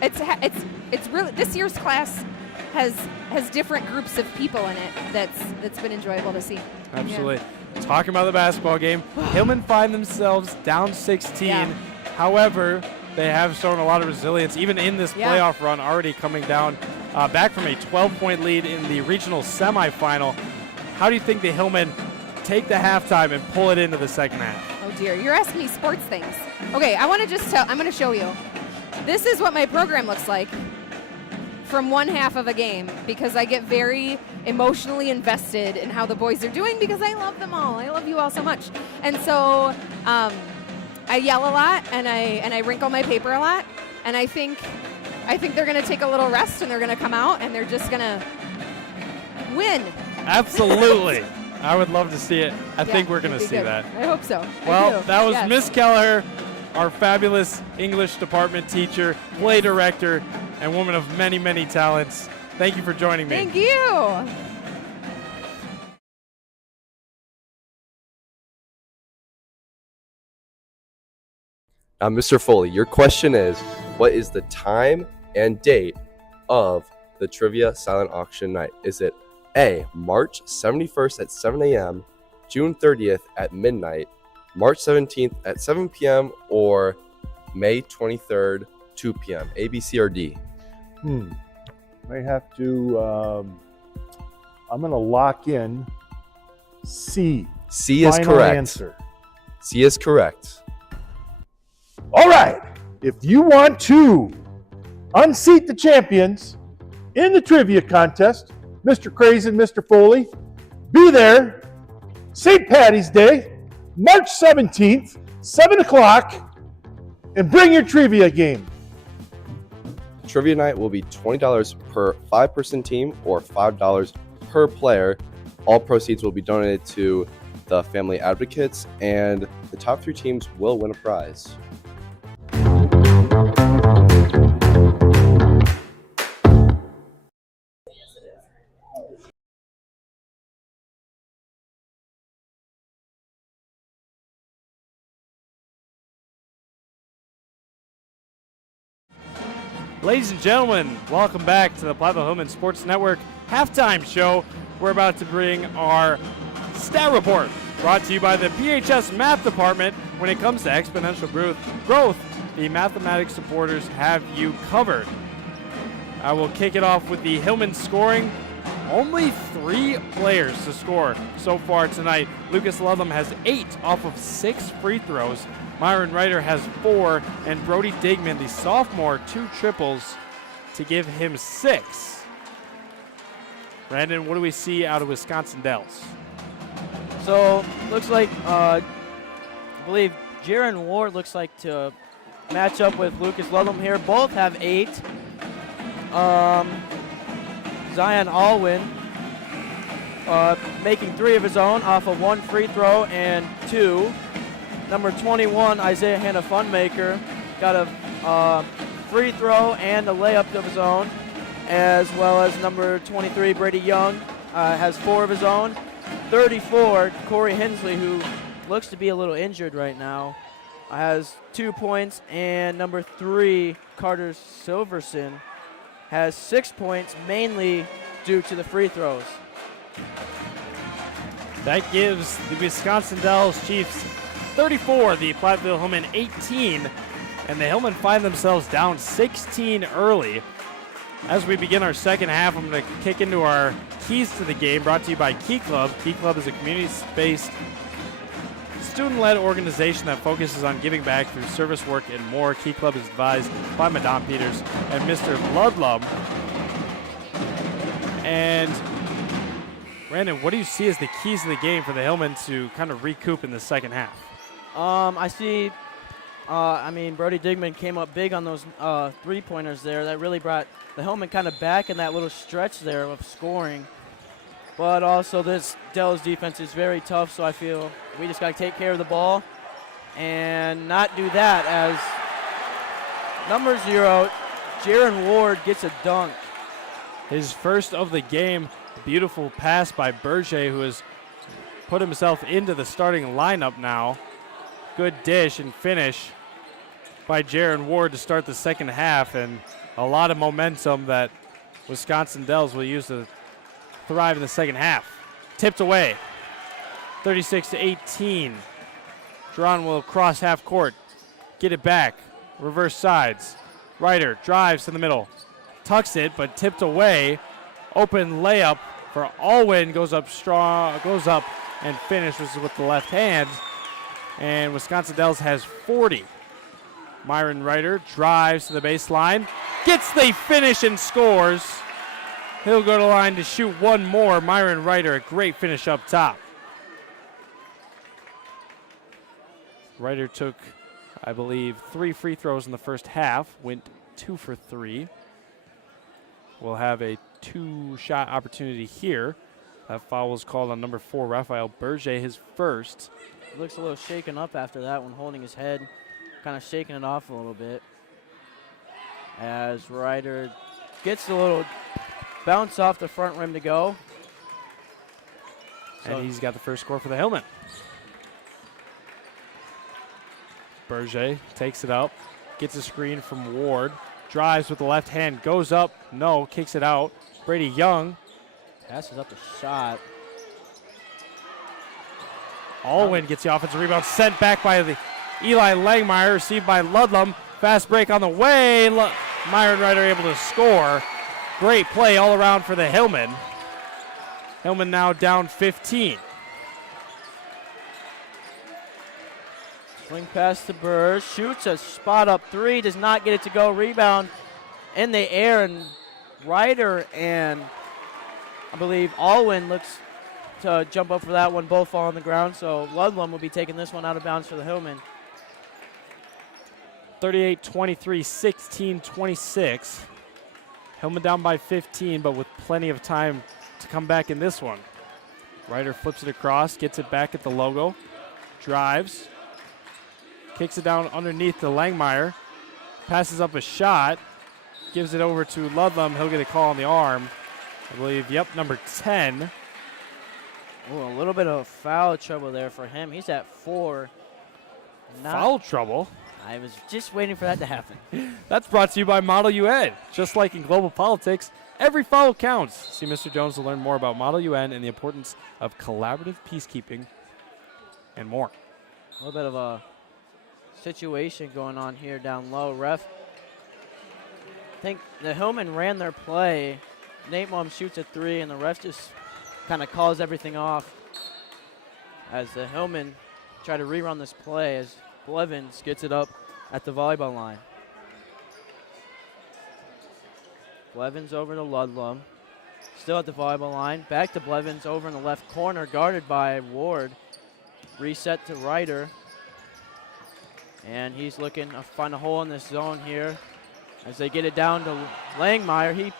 It's really, this year's class has different groups of people in it. That's been enjoyable to see. Absolutely. Yeah. Talking about the basketball game, Hillman find themselves down 16. Yeah. However, they have shown a lot of resilience, even in this playoff run, already coming down back from a 12-point lead in the regional semifinal. How do you think the Hillmen take the halftime and pull it into the second half? Oh dear, you're asking me sports things. Okay, I want to just I'm going to show you. This is what my program looks like from one half of a game, because I get very emotionally invested in how the boys are doing, because I love them all. I love you all so much. And so I yell a lot, and I wrinkle my paper a lot, and I think they're going to take a little rest, and they're going to come out, and they're just going to win. Absolutely. I would love to see it. I think we're going to see that. I hope so. Well, that was Miss Kelleher, our fabulous English department teacher, play director, and woman of many, many talents. Thank you for joining me. Thank you. Mr. Foley, your question is, what is the time and date of the Trivia Silent Auction Night? Is it A. March 71st at 7 a.m., June 30th at midnight, March 17th at 7 p.m., or May 23rd, 2 p.m.? A, B, C, or D? May have to, I'm going to lock in C. C is Final correct. Answer. C is correct. All right. If you want to unseat the champions in the trivia contest, Mr. Crazy and Mr. Foley, be there St. Patty's Day, March 17th, 7 o'clock, and bring your trivia game. Trivia night will be $20 per 5-person team or $5 per player. All proceeds will be donated to the Family Advocates, and the top 3 teams will win a prize. Ladies and gentlemen, welcome back to the Platteville Hillman Sports Network halftime show. We're about to bring our stat report, brought to you by the PHS Math Department. When it comes to exponential growth, the mathematics supporters have you covered. I will kick it off with the Hillman scoring. Only 3 players to score so far tonight. Lucas Ludlam has 8 off of 6 free throws. Myron Ryder has 4, and Brody Digman, the sophomore, 2 triples to give him 6. Brandon, what do we see out of Wisconsin Dells? So, looks like, I believe Jaron Ward looks like to match up with Lucas Ludlam here. Both have 8. Zion Alwyn making 3 of his own off of 1 free throw and 2. Number 21, Isaiah Hanna Funmaker, got a free throw and a layup of his own, as well as number 23, Brady Young, has 4 of his own. 34, Corey Hensley, who looks to be a little injured right now, has 2 points, and number 3, Carter Silverson, has 6 points, mainly due to the free throws. That gives the Wisconsin Dells Chiefs 34, the Platteville Hillman 18, and the Hillmen find themselves down 16 early. As we begin our second half, I'm going to kick into our keys to the game, brought to you by Key Club. Key Club is a community-based, student-led organization that focuses on giving back through service work and more. Key Club is advised by Madame Peters and Mr. Ludlam. And Brandon, what do you see as the keys to the game for the Hillmen to kind of recoup in the second half? I see, Brody Digman came up big on those 3-pointers there. That really brought the Hillmen kind of back in that little stretch there of scoring. But also this Dells defense is very tough, so I feel we just got to take care of the ball and not do that, as number 0, Jaron Ward, gets a dunk. His first of the game. Beautiful pass by Berger, who has put himself into the starting lineup now. Good dish and finish by Jaron Ward to start the second half, and a lot of momentum that Wisconsin Dells will use to thrive in the second half. Tipped away, 36-18. Drawn will cross half court, get it back, reverse sides. Ryder drives to the middle, tucks it, but tipped away. Open layup for Alwyn, goes up and finishes with the left hand. And Wisconsin Dells has 40. Myron Ryder drives to the baseline, gets the finish and scores. He'll go to the line to shoot one more. Myron Ryder, a great finish up top. Ryder took, I believe, 3 free throws in the first half, went 2 for 3. We'll have a 2-shot opportunity here. That foul was called on number 4, Raphael Berger, his first. Looks a little shaken up after that one, holding his head, kind of shaking it off a little bit. As Ryder gets a little bounce off the front rim to go. And he's got the first score for the Hillmen. Berger takes it up, gets a screen from Ward, drives with the left hand, goes up, no, kicks it out. Brady Young Passes up a shot. Alwyn gets the offensive rebound, sent back by the Eli Langmeyer, received by Ludlam. Fast break on the way. Meyer and Wright are able to score. Great play all around for the Hillmen. Hillman now down 15. Swing pass to Burrs. Shoots a spot up three. Does not get it to go. Rebound in the air. And Ryder and I believe Alwyn looks to jump up for that one. Both fall on the ground. So Ludlam will be taking this one out of bounds for the Hillmen. 38-23, 16-26. Hillman down by 15, but with plenty of time to come back in this one. Ryder flips it across, gets it back at the logo, drives, kicks it down underneath to Langmeyer, passes up a shot, gives it over to Ludlam. He'll get a call on the arm. I believe, yep, number 10. Ooh, a little bit of foul trouble there for him. He's at 4. Foul trouble? I was just waiting for that to happen. That's brought to you by Model UN. Just like in global politics, every foul counts. See Mr. Jones to learn more about Model UN and the importance of collaborative peacekeeping and more. A little bit of a situation going on here down low. Ref, I think the Hillmen ran their play. Nate Mom shoots a 3, and the ref just kind of calls everything off as the Hillmen try to rerun this play as Blevins gets it up at the volleyball line. Blevins over to Ludlam. Still at the volleyball line. Back to Blevins over in the left corner, guarded by Ward. Reset to Ryder. And he's looking to find a hole in this zone here as they get it down to Langmeyer. He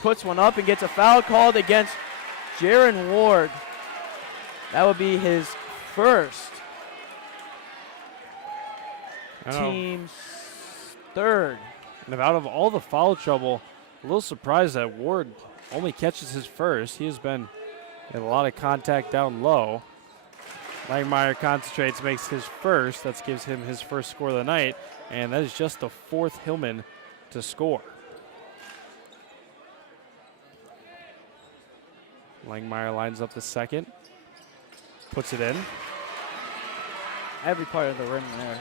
puts one up and gets a foul called against Jaron Ward. That would be his first. Team's third. And out of all the foul trouble, a little surprised that Ward only catches his first. He has been in a lot of contact down low. Langmeyer concentrates, makes his first. That gives him his first score of the night, and that is just the 4th Hillman to score. Langmeyer lines up the second, puts it in. Every part of the rim there.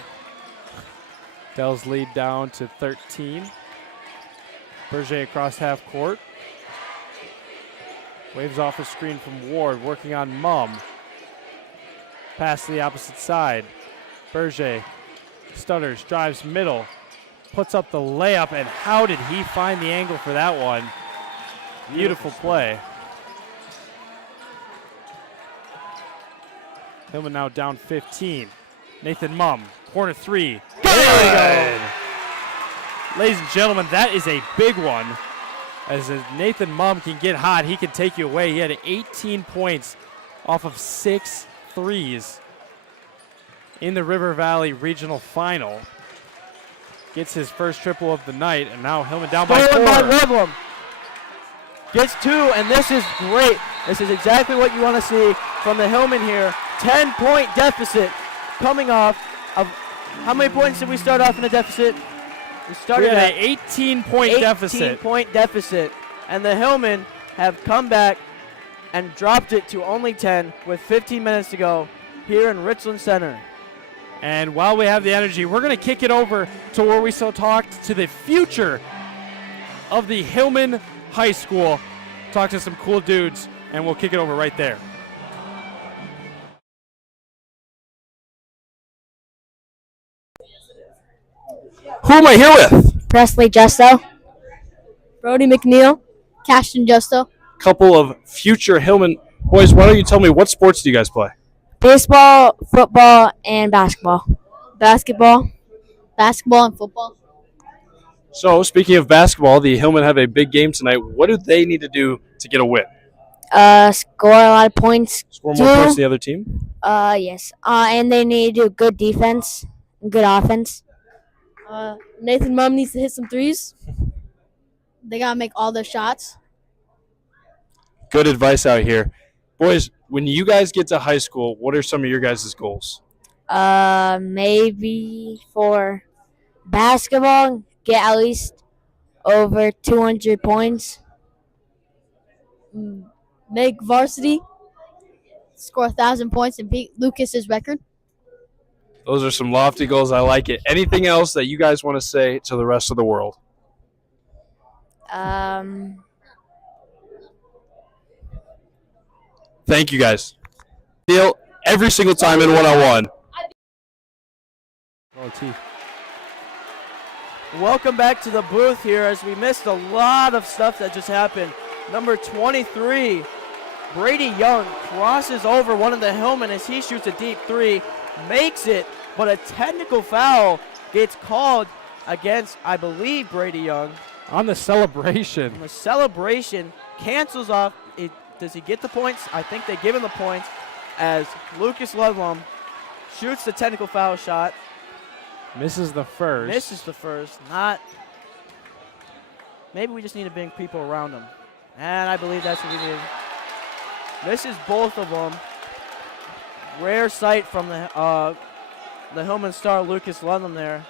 Dell's lead down to 13. Berger across half court. Waves off a screen from Ward, working on Mum. Pass to the opposite side. Berger stutters, drives middle, puts up the layup, and how did he find the angle for that one? Beautiful play. Hillman now down 15. Nathan Mum, corner 3. There we go. Ladies and gentlemen, that is a big one. As Nathan Mum can get hot, he can take you away. He had 18 points off of 6 threes in the River Valley Regional Final. Gets his first triple of the night, and now Hillman down by 4. By Ludlam. Gets 2, and this is great. This is exactly what you want to see from the Hillman here. 10-point deficit coming off of, how many points did we start off in the deficit? We started at an 18-point deficit. 18-point deficit, and the Hillmen have come back and dropped it to only 10 with 15 minutes to go here in Richland Center. And while we have the energy, we're going to kick it over to where we so talked to the future of the Hillman High School. Talk to some cool dudes, and we'll kick it over right there. Who am I here with? Presley Justo. Brody McNeil. Cashton Justo. Couple of future Hillman boys. Why don't you tell me, what sports do you guys play? Baseball, football, and basketball. Basketball. Basketball and football. So, speaking of basketball, the Hillmen have a big game tonight. What do they need to do to get a win? Score a lot of points. Score more points than the other team? Yes. And they need to do good defense and good offense. Nathan Mum needs to hit some threes. They got to make all their shots. Good advice out here. Boys, when you guys get to high school, what are some of your guys' goals? Maybe for basketball, get at least over 200 points. make Varsity score 1,000 points and beat Lucas's record. Those are some lofty goals. I like it. Anything else that you guys want to say to the rest of the world? Thank you, guys. Deal every single time in one-on-one. Welcome back to the booth here as we missed a lot of stuff that just happened. Number 23, Brady Young crosses over one of the Hillmen as he shoots a deep three, makes it, but a technical foul gets called against, I believe, Brady Young. On the celebration. The celebration cancels off. Does he get the points? I think they give him the points as Lucas Ludlum shoots the technical foul shot. Misses the first. Misses the first. Not. Maybe we just need to bring people around him. And I believe that's what we need. Misses both of them. Rare sight from the Hillman star Lucas Ludlum there.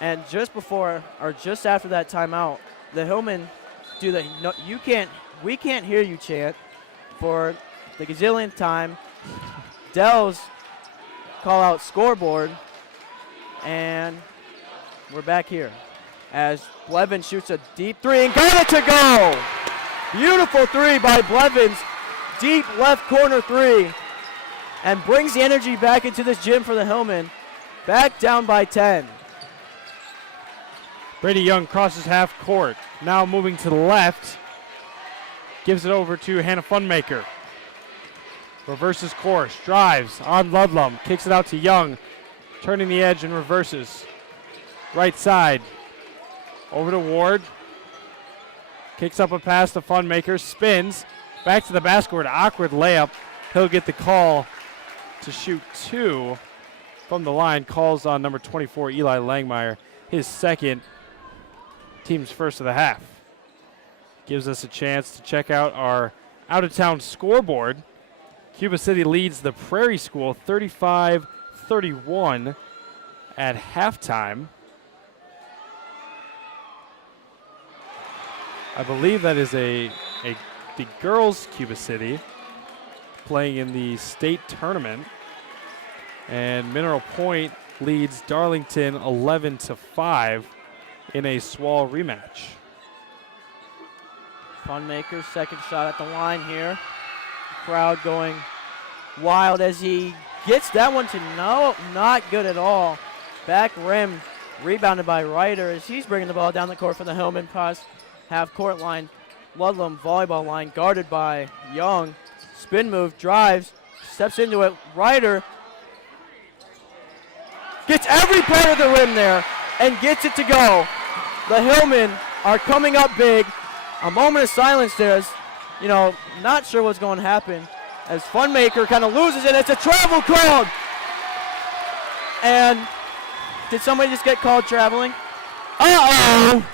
And just before or just after that timeout, the Hillmen do the no, we can't hear you chant for the gazillionth time. Dells call out scoreboard, and we're back here as Blevins shoots a deep three and got it to go. Beautiful three by Blevins, deep left corner three, and brings the energy back into this gym for the Hillmen. Back down by 10. Brady Young crosses half court. Now moving to the left. Gives it over to Hannah Funmaker. Reverses course. Drives on Ludlum. Kicks it out to Young. Turning the edge and reverses. Right side. Over to Ward. Kicks up a pass to Funmaker. Spins. Back to the basket. Awkward layup. He'll get the call to shoot two from the line. Calls on number 24, Eli Langmeyer. His second. Team's first of the half. Gives us a chance to check out our out-of-town scoreboard. Cuba City leads the Prairie School 35-31 at halftime. I believe that is the girls Cuba City playing in the state tournament. And Mineral Point leads Darlington 11-5 in a Swall rematch. Funmaker's second shot at the line here. Crowd going wild as he gets that one to no, not good at all. Back rim, rebounded by Ryder as he's bringing the ball down the court for the Hillman. Pass half court line. Ludlum volleyball line guarded by Young. Spin move, drives, steps into it. Ryder gets every part of the rim there and gets it to go. The Hillmen are coming up big. A moment of silence there as, not sure what's going to happen as Funmaker kind of loses it. It's a travel called. And did somebody just get called traveling? Uh-oh!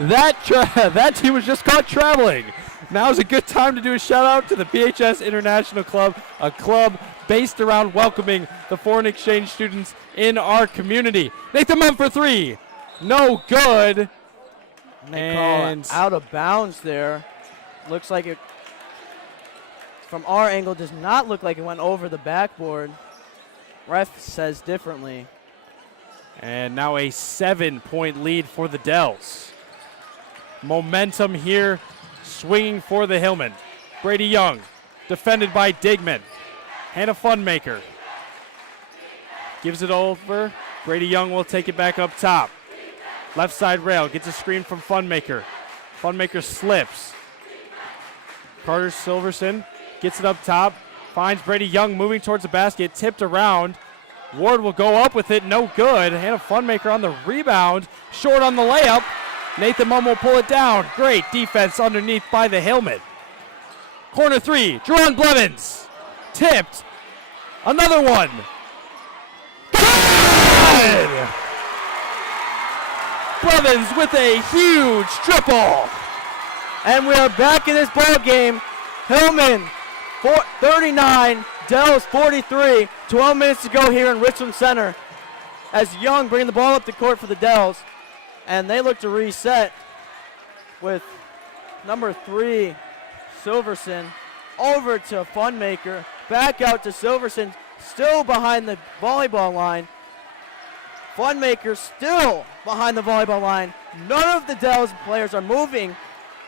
That team was just caught traveling. Now's a good time to do a shout out to the PHS International Club, a club based around welcoming the foreign exchange students in our community. Nathan Munn for three. No good. They call it out of bounds there. Looks like it, from our angle, does not look like it went over the backboard. Ref says differently. And now a 7-point lead for the Dells. Momentum here, swinging for the Hillmen. Brady Young, defended by Digman. Hannah Funmaker gives it over. Brady Young will take it back up top. Left side rail, gets a screen from Funmaker. Funmaker slips. Carter Silverson gets it up top. Finds Brady Young moving towards the basket, tipped around. Ward will go up with it, no good. Hannah Funmaker on the rebound, short on the layup. Nathan Mum will pull it down. Great defense underneath by the Hillmen. Corner three, Jerron Blevins. Tipped. Another one. Good! Blevins with a huge triple. And we are back in this ball game. Hillman 39, Dells 43. 12 minutes to go here in Richland Center. As Young bringing the ball up the court for the Dells. And they look to reset with number 3 Silverson over to Funmaker. Back out to Silverson, still behind the volleyball line. Funmaker still behind the volleyball line. None of the Dells players are moving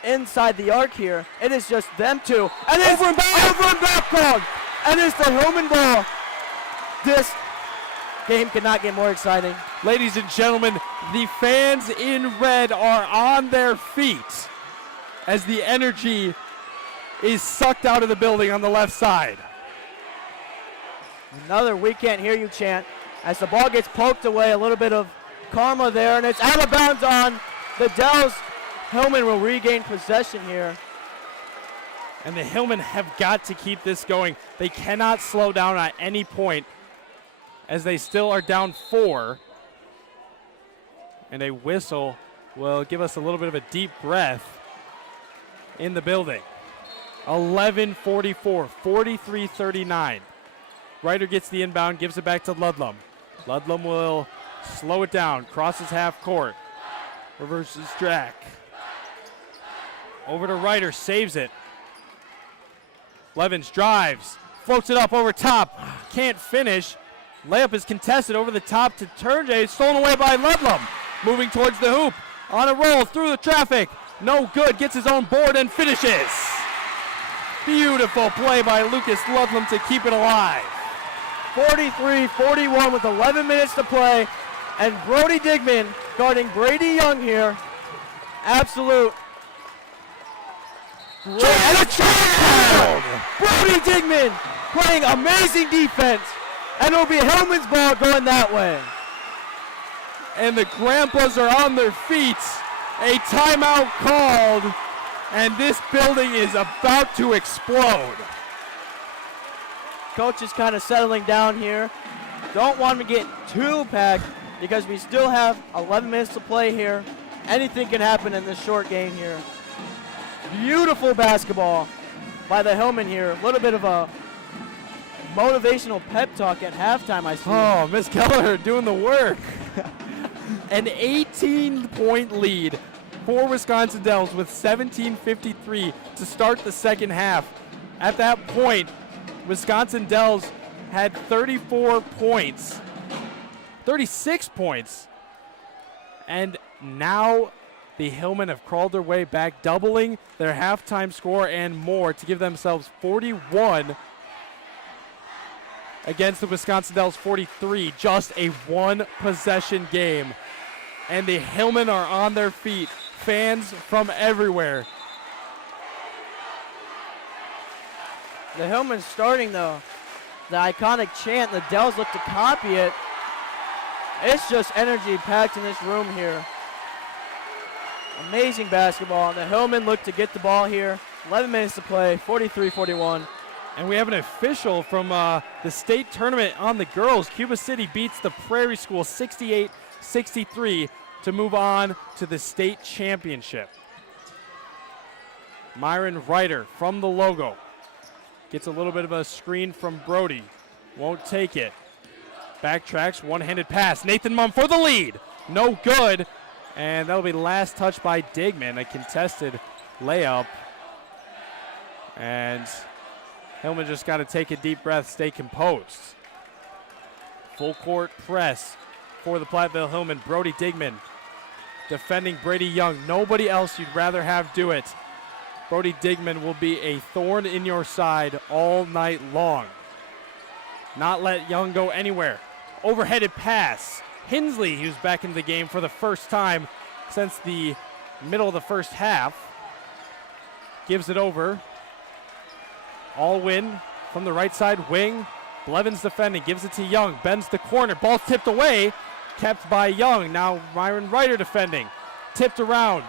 inside the arc here. It is just them two. And it's over and back called. And it's the Hillman ball. This game cannot get more exciting. Ladies and gentlemen, the fans in red are on their feet as the energy is sucked out of the building on the left side. Another "we can't hear you" chant as the ball gets poked away. A little bit of karma there, and it's out of bounds on the Dells. Hillman will regain possession here. And the Hillmen have got to keep this going. They cannot slow down at any point as they still are down 4. And a whistle will give us a little bit of a deep breath in the building. 11:44, 43-39. Ryder gets the inbound, gives it back to Ludlum. Ludlum will slow it down, crosses half court, reverses track. Over to Ryder, saves it. Levins drives, floats it up over top, can't finish. Layup is contested over the top to Turnjay, stolen away by Ludlum. Moving towards the hoop, on a roll through the traffic. No good, gets his own board and finishes. Beautiful play by Lucas Ludlum to keep it alive. 43-41 with 11 minutes to play. And Brody Digman guarding Brady Young here. Absolute. And a touchdown! Brody Digman playing amazing defense. And it'll be Hillman's ball going that way. And the Grandpas are on their feet. A timeout called. And this building is about to explode. Coach is kind of settling down here. Don't want him to get too packed because we still have 11 minutes to play here. Anything can happen in this short game here. Beautiful basketball by the Hillmen here. A little bit of a motivational pep talk at halftime, I see. Oh, Miss Keller doing the work. An 18-point lead for Wisconsin Dells with 17:53 to start the second half. At that point, Wisconsin Dells had 34 points, 36 points, and now the Hillmen have crawled their way back, doubling their halftime score and more to give themselves 41 against the Wisconsin Dells 43, just a one-possession game. And the Hillmen are on their feet, fans from everywhere. The Hillmen starting the iconic chant. The Dells look to copy it. It's just energy packed in this room here. Amazing basketball. The Hillmen look to get the ball here. 11 minutes to play, 43-41. And we have an official from the state tournament on the girls. Cuba City beats the Prairie School 68-63 to move on to the state championship. Myron Ryder from the logo. Gets a little bit of a screen from Brody. Won't take it. Backtracks, one-handed pass. Nathan Mumm for the lead. No good. And that'll be last touch by Digman, a contested layup. And Hillman just got to take a deep breath, stay composed. Full court press for the Platteville Hillman. Brody Digman defending Brady Young. Nobody else you'd rather have do it. Brody Digman will be a thorn in your side all night long. Not let Young go anywhere. Overheaded pass. Hensley, who's back into the game for the first time since the middle of the first half, gives it over. Allwin from the right side wing. Blevins defending, gives it to Young, bends the corner, ball tipped away, kept by Young. Now Myron Ryder defending, tipped around.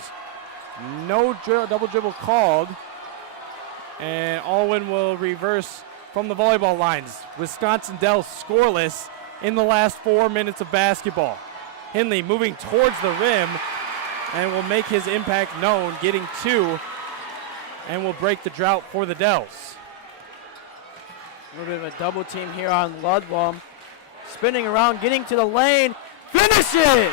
No double dribble called, and Allwin will reverse from the volleyball lines. Wisconsin Dells scoreless in the last 4 minutes of basketball. Henley moving towards the rim and will make his impact known, getting 2, and will break the drought for the Dells. A little bit of a double team here on Ludlum. Spinning around, getting to the lane, finishes!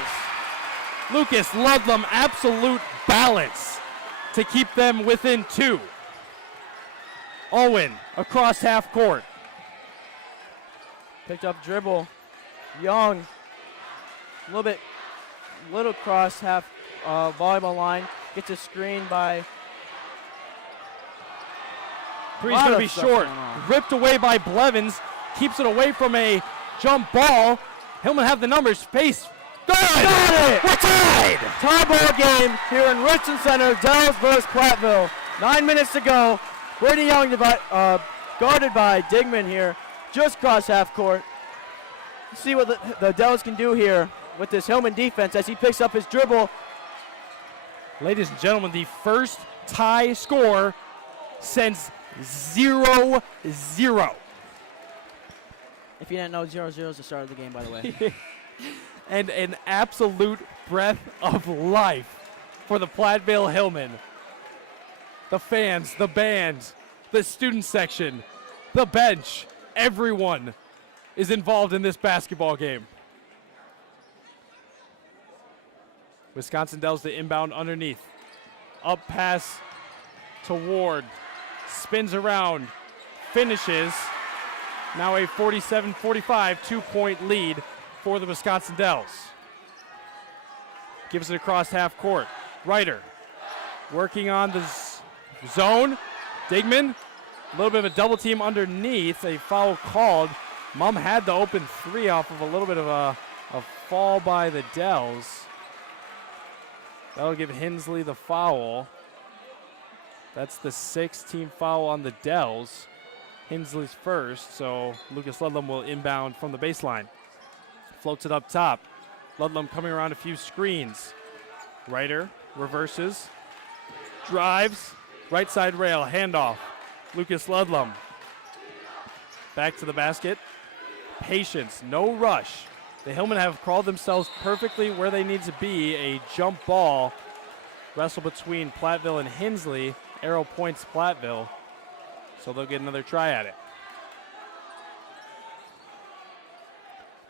Lucas Ludlum, absolute balance to keep them within 2. Owen across half court. Picked up dribble. Young. Little cross half volleyball line. Gets a screen by. Three's going to be short. Ripped away by Blevins. Keeps it away from a jump ball. Hillman have the numbers. Pace. Got it! We're tied! Tie ball game here in Richland Center. Dells versus Platteville. 9 minutes to go. Brady Young guarded by Digman here. Just cross half court. See what the Dells can do here with this Hillman defense as he picks up his dribble. Ladies and gentlemen, the first tie score since 0-0. If you didn't know, 0-0 is the start of the game, by the way. And an absolute breath of life for the Platteville Hillman. The fans, the band, the student section, the bench, everyone is involved in this basketball game. Wisconsin Dells the inbound underneath. Up pass to Ward. Spins around. Finishes. Now a 47-45 2-point lead for the Wisconsin Dells. Gives it across half court. Ryder working on the zone. Digman, a little bit of a double team underneath. A foul called. Mum had the open three off of a little bit of a fall by the Dells. That'll give Hensley the foul. That's the 6th team foul on the Dells. Hensley's first, so Lucas Ludlam will inbound from the baseline. Floats it up top. Ludlam coming around a few screens. Ryder reverses. Drives. Right side rail. Handoff. Lucas Ludlam. Back to the basket. Patience. No rush. The Hillmen have crawled themselves perfectly where they need to be. A jump ball. Wrestle between Platteville and Hensley. Arrow points Platteville. So they'll get another try at it.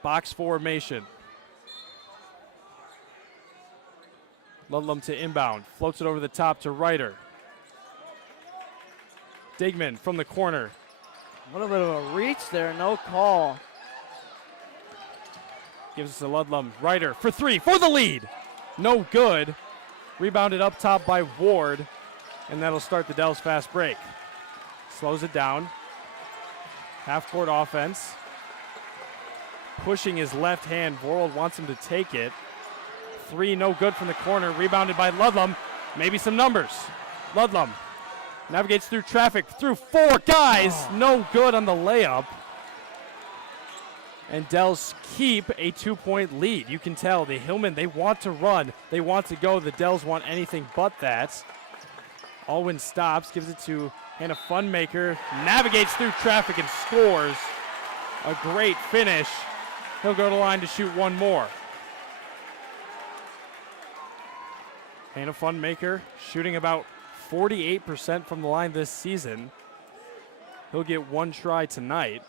Box formation. Ludlam to inbound. Floats it over the top to Ryder. Digman from the corner. A little bit of a reach there. No call. Gives us to Ludlam. Ryder for three for the lead. No good. Rebounded up top by Ward. And that'll start the Dells fast break. Slows it down. Half-court offense. Pushing his left hand. Vorld wants him to take it. Three, no good from the corner. Rebounded by Ludlam. Maybe some numbers. Ludlam navigates through traffic. Through four guys. No good on the layup. And Dells keep a 2-point lead. You can tell the Hillmen, they want to run. They want to go. The Dells want anything but that. Alwyn stops, gives it to Hannah Funmaker. Navigates through traffic and scores. A great finish. He'll go to the line to shoot one more. Hannah Funmaker shooting about 48% from the line this season. He'll get one try tonight.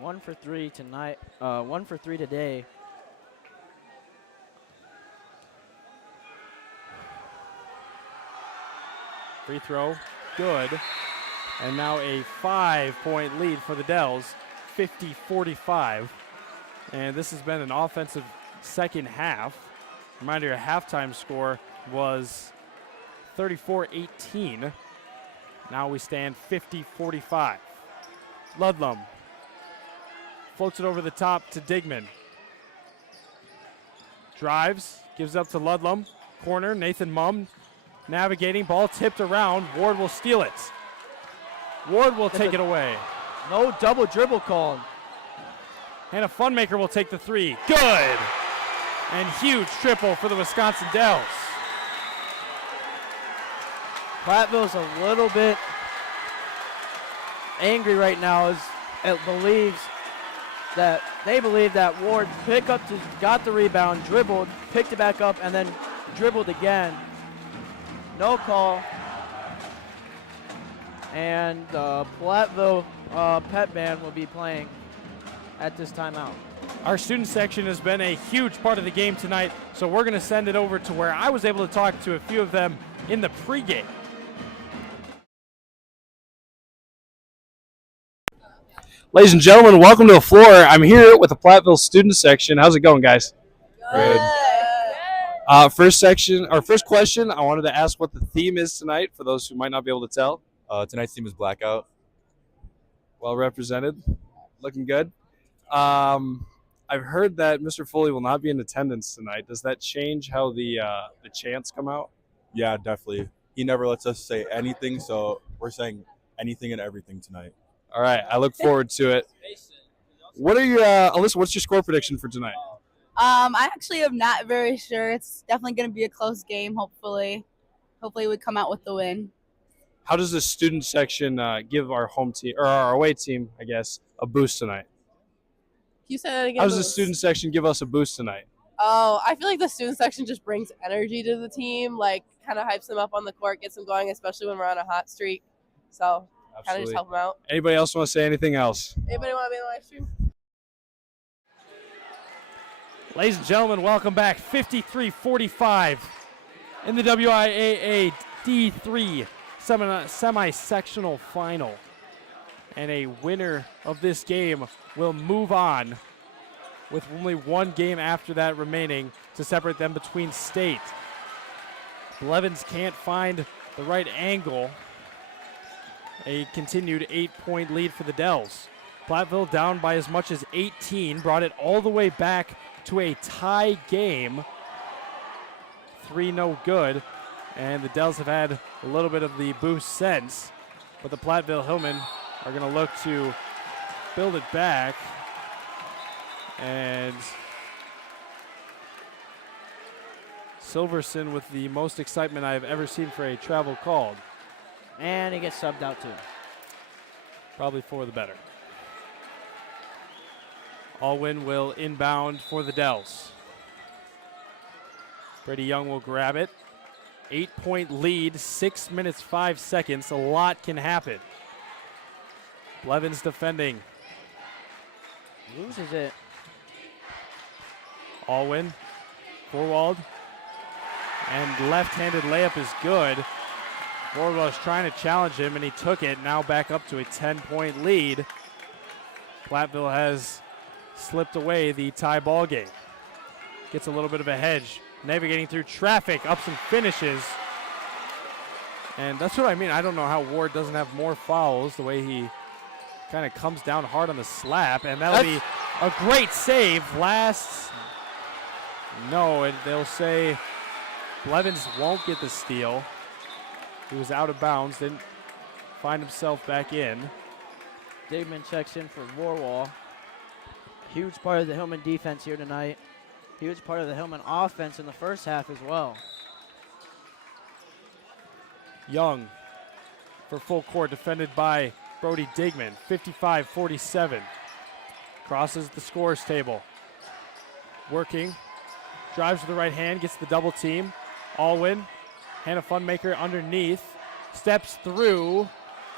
1 for 3 tonight. 1 for 3 today. Free throw, good. And now a 5-point lead for the Dells, 50-45. And this has been an offensive second half. Reminder, your halftime score was 34-18. Now we stand 50-45. Ludlam floats it over the top to Digman. Drives, gives up to Ludlam. Corner, Nathan Mumm navigating, ball tipped around. Ward will steal it. Ward will take it away. No double dribble called. Hannah Funmaker will take the three. Good! And huge triple for the Wisconsin Dells. Platteville's a little bit angry right now as it believes that they believe that Ward got the rebound, dribbled, picked it back up, and then dribbled again. No call. And Platteville Pet Band will be playing at this timeout. Our student section has been a huge part of the game tonight, so we're going to send it over to where I was able to talk to a few of them in the pregame. Ladies and gentlemen, welcome to the floor. I'm here with the Platteville student section. How's it going, guys? Good. First question, I wanted to ask what the theme is tonight for those who might not be able to tell. Tonight's theme is Blackout. Well represented. Looking good. I've heard that Mr. Foley will not be in attendance tonight. Does that change how the chants come out? Yeah, definitely. He never lets us say anything, so we're saying anything and everything tonight. All right, I look forward to it. What are your Alyssa? What's your score prediction for tonight? I actually am not very sure. It's definitely going to be a close game. Hopefully we come out with the win. How does the student section give our home team or our away team, I guess, a boost tonight? You said that again. How does the student section give us a boost tonight? Oh, I feel like the student section just brings energy to the team, like kind of hypes them up on the court, gets them going, especially when we're on a hot streak. So kind of just help them out. Anybody else want to say anything else? Anybody want to be in the live stream? Ladies and gentlemen, welcome back. 53-45 in the WIAA D3 semi-sectional final. And a winner of this game will move on with only one game after that remaining to separate them between state. Blevins can't find the right angle. A continued 8-point lead for the Dells. Platteville down by as much as 18, brought it all the way back to a tie game. 3 no good, and the Dells have had a little bit of the boost since, but the Platteville Hillmen are going to look to build it back, and Silverson with the most excitement I've ever seen for a travel called. And he gets subbed out too. Probably for the better. Alwyn will inbound for the Dells. Brady Young will grab it. 8-point lead, 6 minutes, 5 seconds. A lot can happen. Blevins defending. Loses it. Alwyn, forward. And left-handed layup is good. Forward was trying to challenge him, and he took it. Now back up to a 10-point lead. Platteville has slipped away the tie ball game. Gets a little bit of a hedge. Navigating through traffic, ups and finishes. And that's what I mean. I don't know how Ward doesn't have more fouls, the way he kind of comes down hard on the slap. And that'll be a great save. They'll say Blevins won't get the steal. He was out of bounds, didn't find himself back in. Digman checks in for Warwall. Huge part of the Hillman defense here tonight. Huge part of the Hillman offense in the first half as well. Young for full court, defended by Brody Digman, 55-47. Crosses the scores table. Working, drives with the right hand, gets the double team. Alwyn, Hannah Funmaker underneath, steps through,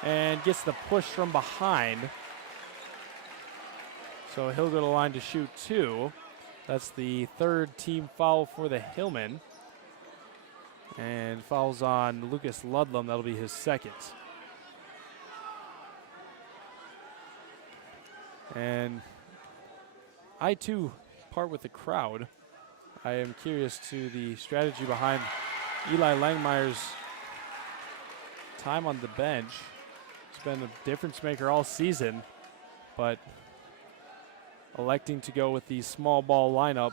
and gets the push from behind. So he'll go to the line to shoot 2. That's the 3rd team foul for the Hillmen. And fouls on Lucas Ludlam. That'll be his 2nd. And I, too, part with the crowd. I am curious to the strategy behind Eli Langmeyer's time on the bench. He's been a difference maker all season, but electing to go with the small ball lineup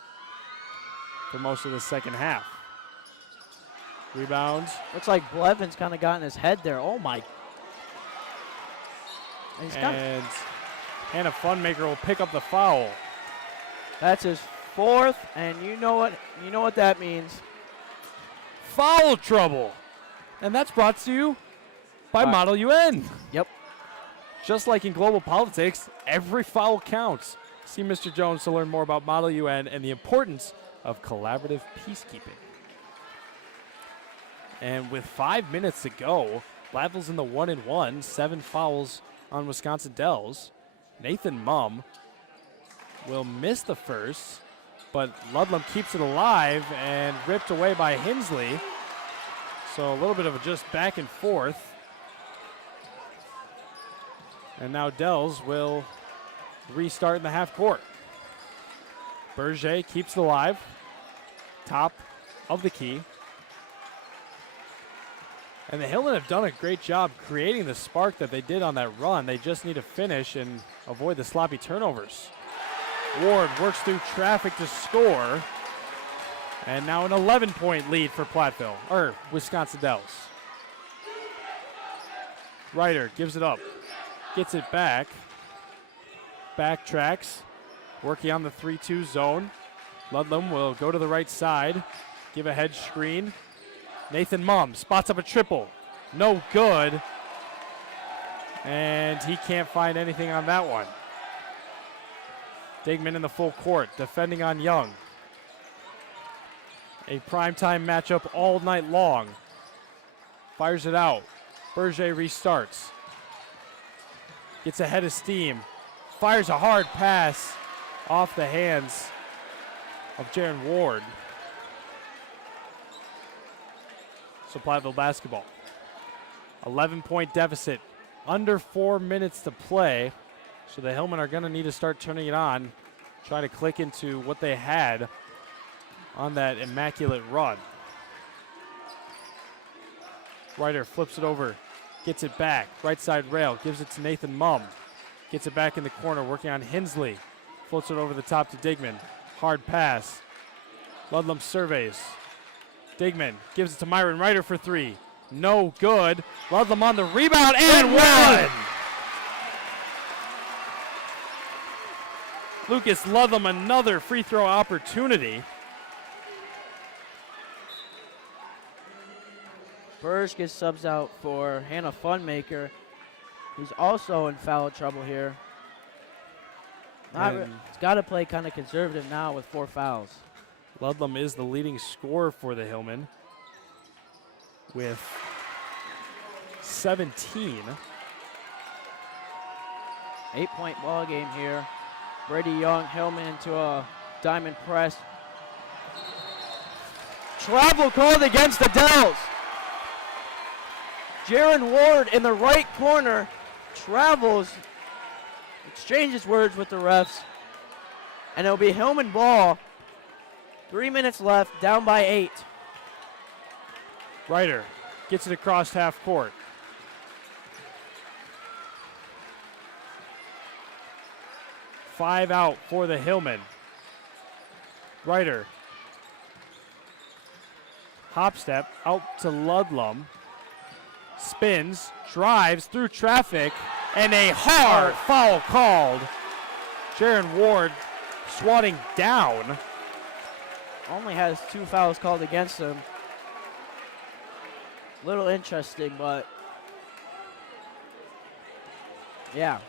for most of the second half. Rebounds. Looks like Blevins kind of got in his head there. Oh my. And Hannah Funmaker will pick up the foul. That's his 4th, and you know what that means. Foul trouble. And that's brought to you by Model UN. Yep. Just like in global politics, every foul counts. See Mr. Jones to learn more about Model UN and the importance of collaborative peacekeeping. And with 5 minutes to go, Platteville's in the 1-1, 7 fouls on Wisconsin Dells. Nathan Mumm will miss the first, but Ludlam keeps it alive and ripped away by Hensley. So a little bit of a just back and forth. And now Dells will restart in the half court. Berger keeps it alive. Top of the key. And the Hillmen have done a great job creating the spark that they did on that run. They just need to finish and avoid the sloppy turnovers. Ward works through traffic to score. And now an 11-point lead for Platteville, or Wisconsin Dells. Ryder gives it up, gets it back, backtracks, working on the 3-2 zone. Ludlam will go to the right side, give a hedge screen. Nathan Mumm spots up a triple, no good. And he can't find anything on that one. Digman in the full court, defending on Young. A primetime matchup all night long. Fires it out. Berger restarts. Gets ahead of steam. Fires a hard pass off the hands of Jaron Ward. So Platteville basketball. 11-point deficit. Under 4 minutes to play. So the Hillmen are going to need to start turning it on. Try to click into what they had on that immaculate run. Ryder flips it over, gets it back, right side rail, gives it to Nathan Mumm. Gets it back in the corner, working on Hensley. Floats it over the top to Digman. Hard pass. Ludlam surveys. Digman gives it to Myron Ryder for three. No good. Ludlam on the rebound and one! Lucas Ludlam another free throw opportunity. Burge gets subs out for Hannah Funmaker, who's also in foul trouble here. It's got to play kind of conservative now with 4 fouls. Ludlam is the leading scorer for the Hillmen with 17. 8-point ball game here. Brady Young, Hillman into a diamond press. Travel called against the Dells. Jaron Ward in the right corner travels, exchanges words with the refs, and it'll be Hillman ball. 3 minutes left, down by 8. Ryder gets it across half court. Five out for the Hillmen. Ryder. Hop step out to Ludlam. Spins, drives through traffic, and a hard foul called. Jaron Ward swatting down. Only has 2 fouls called against him. Little interesting, but yeah.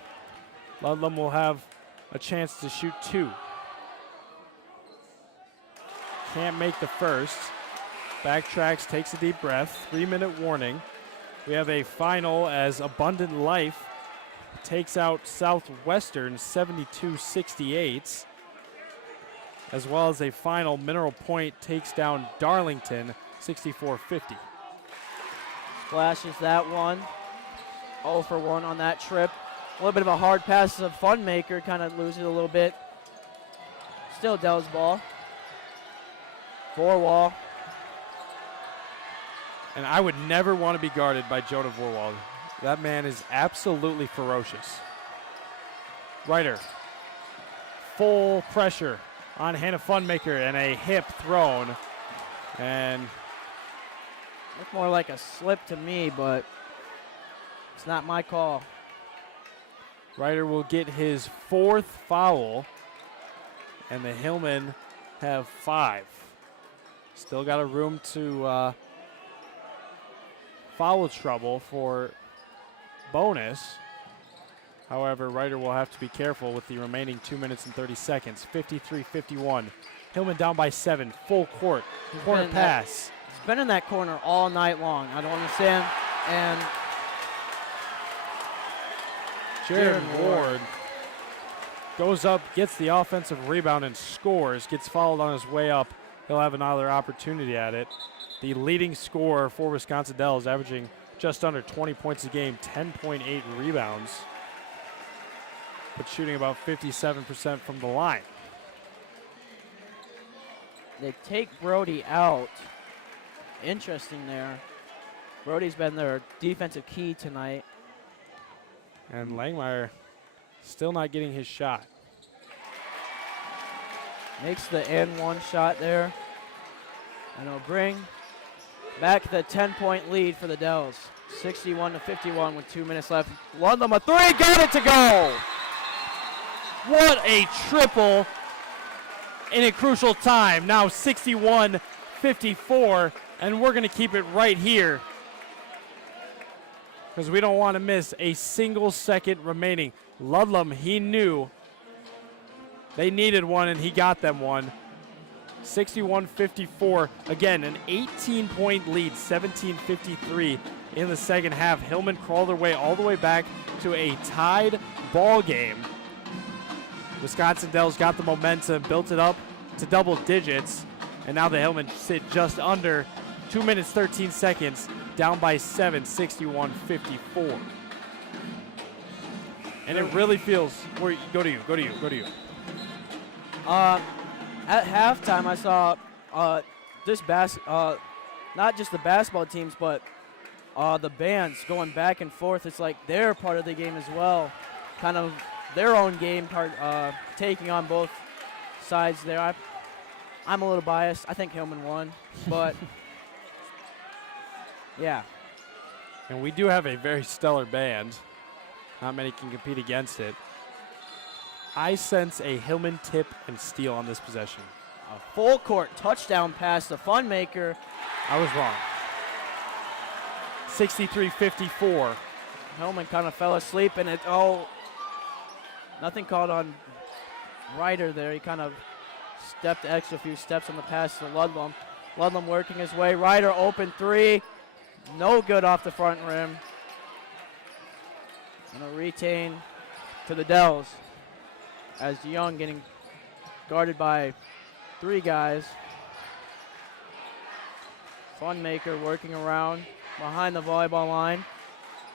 Ludlam will have a chance to shoot 2. Can't make the first. Backtracks, takes a deep breath. 3-minute warning. We have a final as Abundant Life takes out Southwestern 72-68, as well as a final Mineral Point takes down Darlington 64-50. Splashes that one. 0 for 1 on that trip. A little bit of a hard pass of Funmaker, kind of loses it a little bit. Still Dell's ball. 4 wall. And I would never want to be guarded by Jonah Vorwald. That man is absolutely ferocious. Ryder. Full pressure on Hannah Funmaker and a hip thrown. And looked more like a slip to me, but it's not my call. Ryder will get his 4th foul, and the Hillmen have 5. Still got a room to foul trouble for bonus. However, Ryder will have to be careful with the remaining 2 minutes and 30 seconds. 53-51. Hillman down by 7. Full court. Corner pass. He's been in that corner all night long. I don't understand. And Jaron Ward goes up, gets the offensive rebound, and scores. Gets fouled on his way up. He'll have another opportunity at it. The leading scorer for Wisconsin Dells, averaging just under 20 points a game, 10.8 rebounds. but shooting about 57% from the line. They take Brody out. Interesting there. Brody's been their defensive key tonight. And Langmeyer still not getting his shot. Makes the and one shot there. And it'll bring back the 10-point lead for the Dells. 61-51 with 2 minutes left. Ludlam a three, got it to go! What a triple in a crucial time. Now 61-54, and we're going to keep it right here because we don't want to miss a single second remaining. Ludlam, he knew they needed one, and he got them one. 61-54. Again, an 18-point lead, 17-53 in the second half. Hillman crawled their way all the way back to a tied ball game. Wisconsin Dells got the momentum, built it up to double digits, and now the Hillmen sit just under 2 minutes, 13 seconds, down by 7, 61-54. And it really feels, go to you. At halftime, I saw not just the basketball teams, but the bands going back and forth. It's like they're part of the game as well, kind of their own game part, taking on both sides there. I'm a little biased. I think Hillman won, but yeah. And we do have a very stellar band. Not many can compete against it. I sense a Hillman tip and steal on this possession. A full court touchdown pass to Funmaker. I was wrong. 63-54. Hillman kind of fell asleep, and nothing called on Ryder there. He kind of stepped the extra few steps on the pass to Ludlam. Ludlam working his way. Ryder open three. No good off the front rim. And a retain to the Dells as Young getting guarded by three guys. Funmaker working around behind the volleyball line.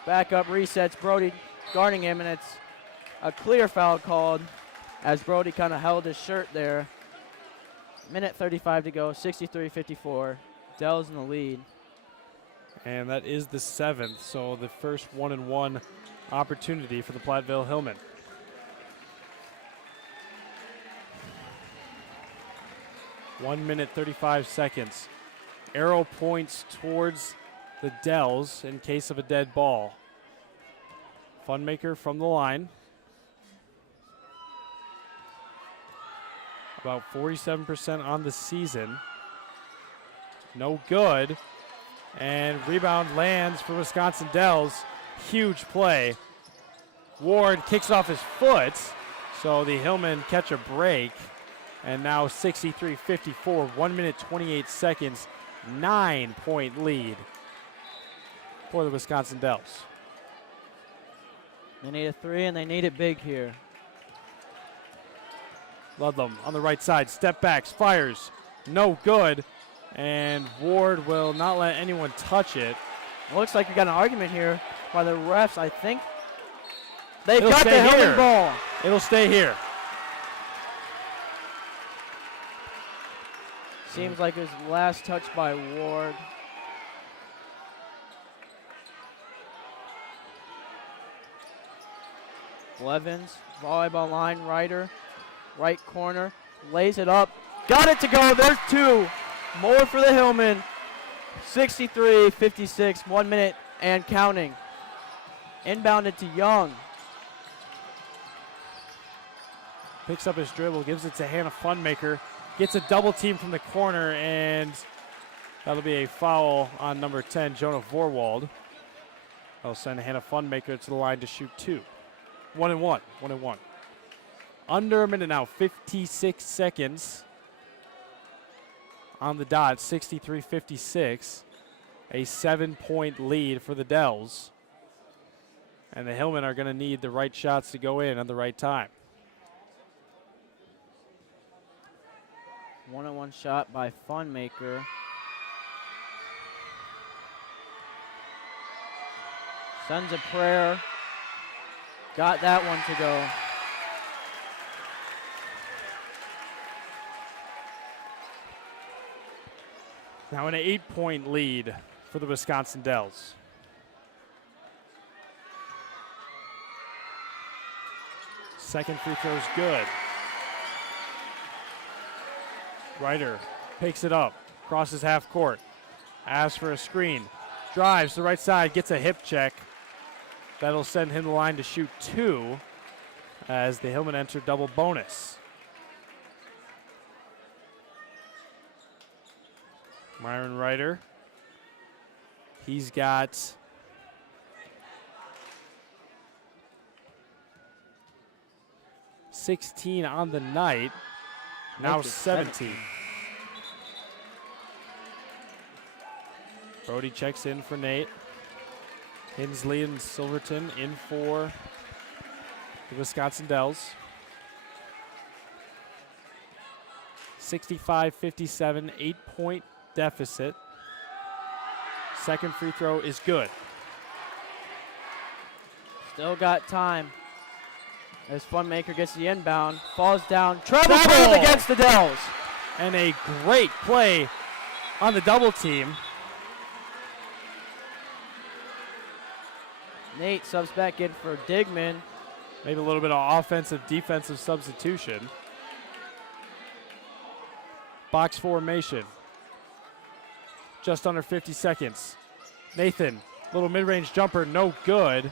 Back up resets. Brody guarding him, and it's a clear foul called as Brody kind of held his shirt there. Minute 35 to go, 63-54. Dells in the lead. And that is the 7th, so the first 1-and-1 opportunity for the Platteville Hillmen. One minute, 35 seconds. Arrow points towards the Dells in case of a dead ball. Funmaker from the line. About 47% on the season. No good. And rebound lands for Wisconsin Dells. Huge play. Ward kicks off his foot, so the Hillmen catch a break. And now 63-54, 1 minute, 28 seconds, 9-point lead for the Wisconsin Dells. They need a three, and they need it big here. Ludlam on the right side, step backs, fires, no good. And Ward will not let anyone touch it. It looks like we got an argument here by the refs. I think they've It'll got the stay Hillman here. ball. It'll stay here. Seems like it was last touch by Ward. Blevins, volleyball line, Ryder, right corner, lays it up. Got it to go. There's two. More for the Hillmen. 63-56, 1 minute and counting. Inbounded to Young. Picks up his dribble, gives it to Hannah Funmaker. Gets a double team from the corner, and that'll be a foul on number 10, Jonah Vorwald. That'll send Hannah Funmaker to the line to shoot two. 1-and-1. Under a minute now, 56 seconds on the dot, 63-56. A 7-point lead for the Dells. And the Hillmen are going to need the right shots to go in at the right time. 1-on-1 shot by Funmaker. Sends a prayer. Got that one to go. Now an 8-point lead for the Wisconsin Dells. Second free throw is good. Ryder picks it up, crosses half court, asks for a screen, drives to the right side, gets a hip check. That'll send him to the line to shoot 2 as the Hillmen enter double bonus. Myron Ryder, he's got 16 on the night, now 17. Brody checks in for Nate. Hensley and Silverton in for the Wisconsin Dells. 65-57, 8-point deficit. Second free throw is good. Still got time. As Funmaker gets the inbound, falls down, travel against the Dells. And a great play on the double team. Nate subs back in for Digman. Maybe a little bit of offensive, defensive substitution. Box formation. Just under 50 seconds. Nathan, little mid-range jumper, no good.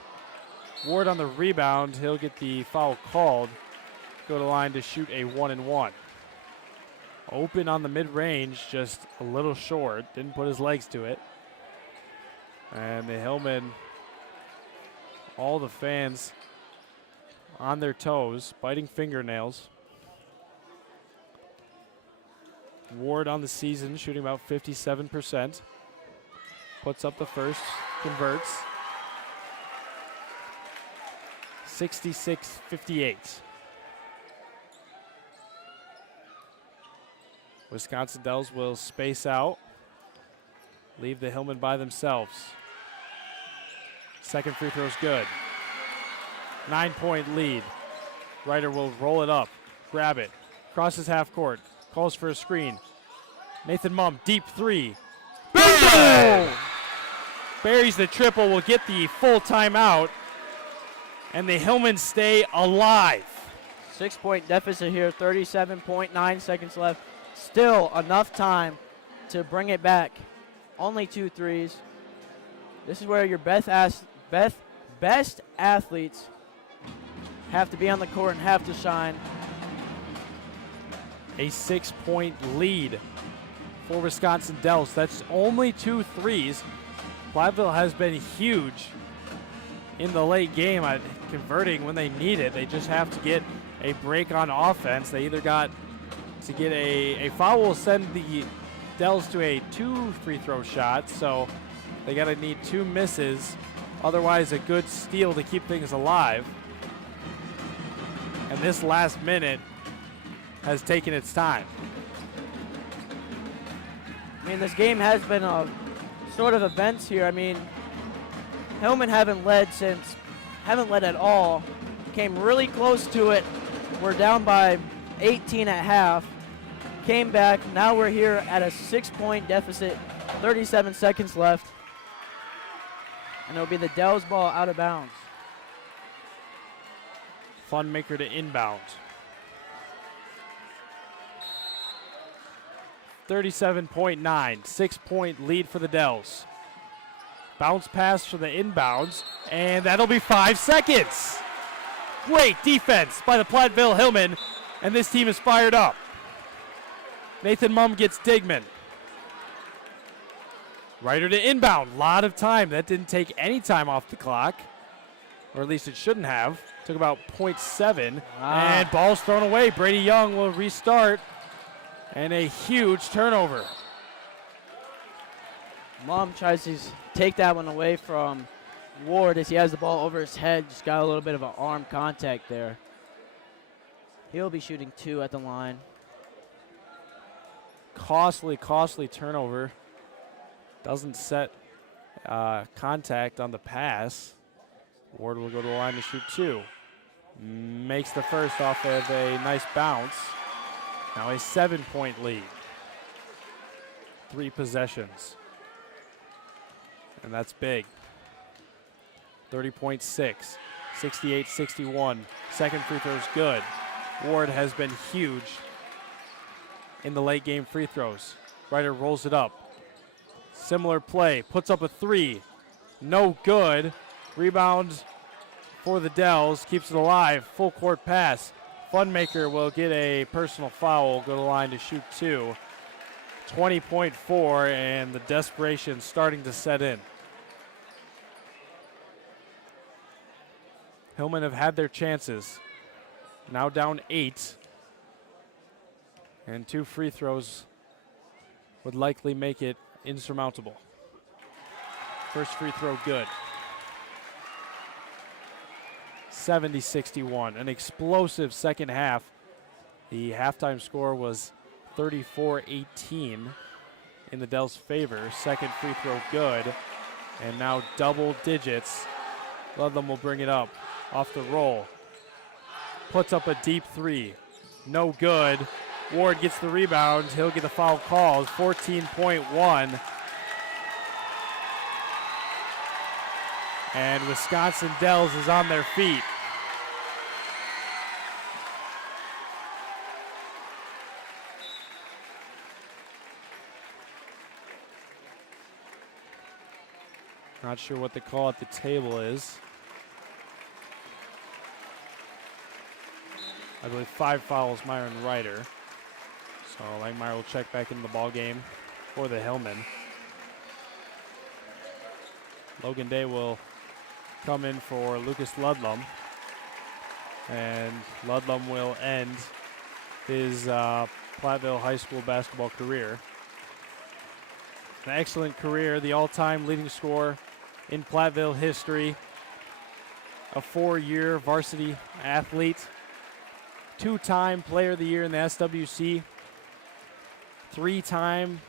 Ward on the rebound. He'll get the foul called. Go to line to shoot a 1-and-1. Open on the mid-range, just a little short. Didn't put his legs to it. And the Hillmen, all the fans on their toes, biting fingernails. Ward on the season, shooting about 57%. Puts up the first, converts. 66-58. Wisconsin Dells will space out, leave the Hillmen by themselves. Second free throw is good. 9-point lead. Ryder will roll it up, grab it, crosses half court, calls for a screen. Nathan Mumm, deep three. Good! Buries the triple, will get the full timeout, and the Hillmen stay alive. 6-point deficit here, 37.9 seconds left. Still enough time to bring it back. Only 2 threes. This is where your best athletes have to be on the court and have to shine. A 6-point lead for Wisconsin Dells. That's only 2 threes. Platteville has been huge in the late game at converting when they need it. They just have to get a break on offense. They either got to get a foul will send the Dells to a 2 free throw shot, so they got to need 2 misses. Otherwise, a good steal to keep things alive. And this last minute has taken its time. I mean, this game has been a sort of events here. I mean, Hillmen haven't led at all. Came really close to it. We're down by 18 at half. Came back. Now we're here at a 6-point deficit. 37 seconds left. And it'll be the Dells ball out of bounds. Funmaker to inbound. 37.9, 6-point lead for the Dells. Bounce pass for the inbounds, and that'll be 5 seconds. Great defense by the Platteville Hillmen, and this team is fired up. Nathan Mumm gets Digman. Ryder to inbound, lot of time. That didn't take any time off the clock, or at least it shouldn't have. Took about 0.7, and ball's thrown away. Brady Young will restart, and a huge turnover. Mumm tries to take that one away from Ward as he has the ball over his head. Just got a little bit of an arm contact there. He'll be shooting 2 at the line. Costly turnover. Doesn't set contact on the pass. Ward will go to the line to shoot 2. Makes the first off of a nice bounce. Now a 7-point lead. 3 possessions. And that's big. 30.6, 68-61. Second free throw is good. Ward has been huge in the late game free throws. Ryder rolls it up. Similar play, puts up a 3. No good. Rebound for the Dells, keeps it alive. Full court pass. Funmaker will get a personal foul, go to the line to shoot 2. 20.4, and the desperation starting to set in. Hillman have had their chances. Now down 8. And 2 free throws would likely make it insurmountable. First free throw good. 70-61, an explosive second half. The halftime score was 34-18 in the Dells' favor. Second free throw good, and now double digits. Ludlam will bring it up off the roll. Puts up a deep 3. No good. Ward gets the rebound. He'll get the foul called. 14.1. And Wisconsin Dells is on their feet. Not sure what the call at the table is. I believe 5 fouls, Myron Ryder. So Langmeyer will check back into the ball game for the Hillmen. Logan Day will come in for Lucas Ludlam. And Ludlam will end his Platteville High School basketball career. An excellent career, the all-time leading scorer in Platteville history. A 4-year varsity athlete. 2-time player of the year in the SWC. 3-time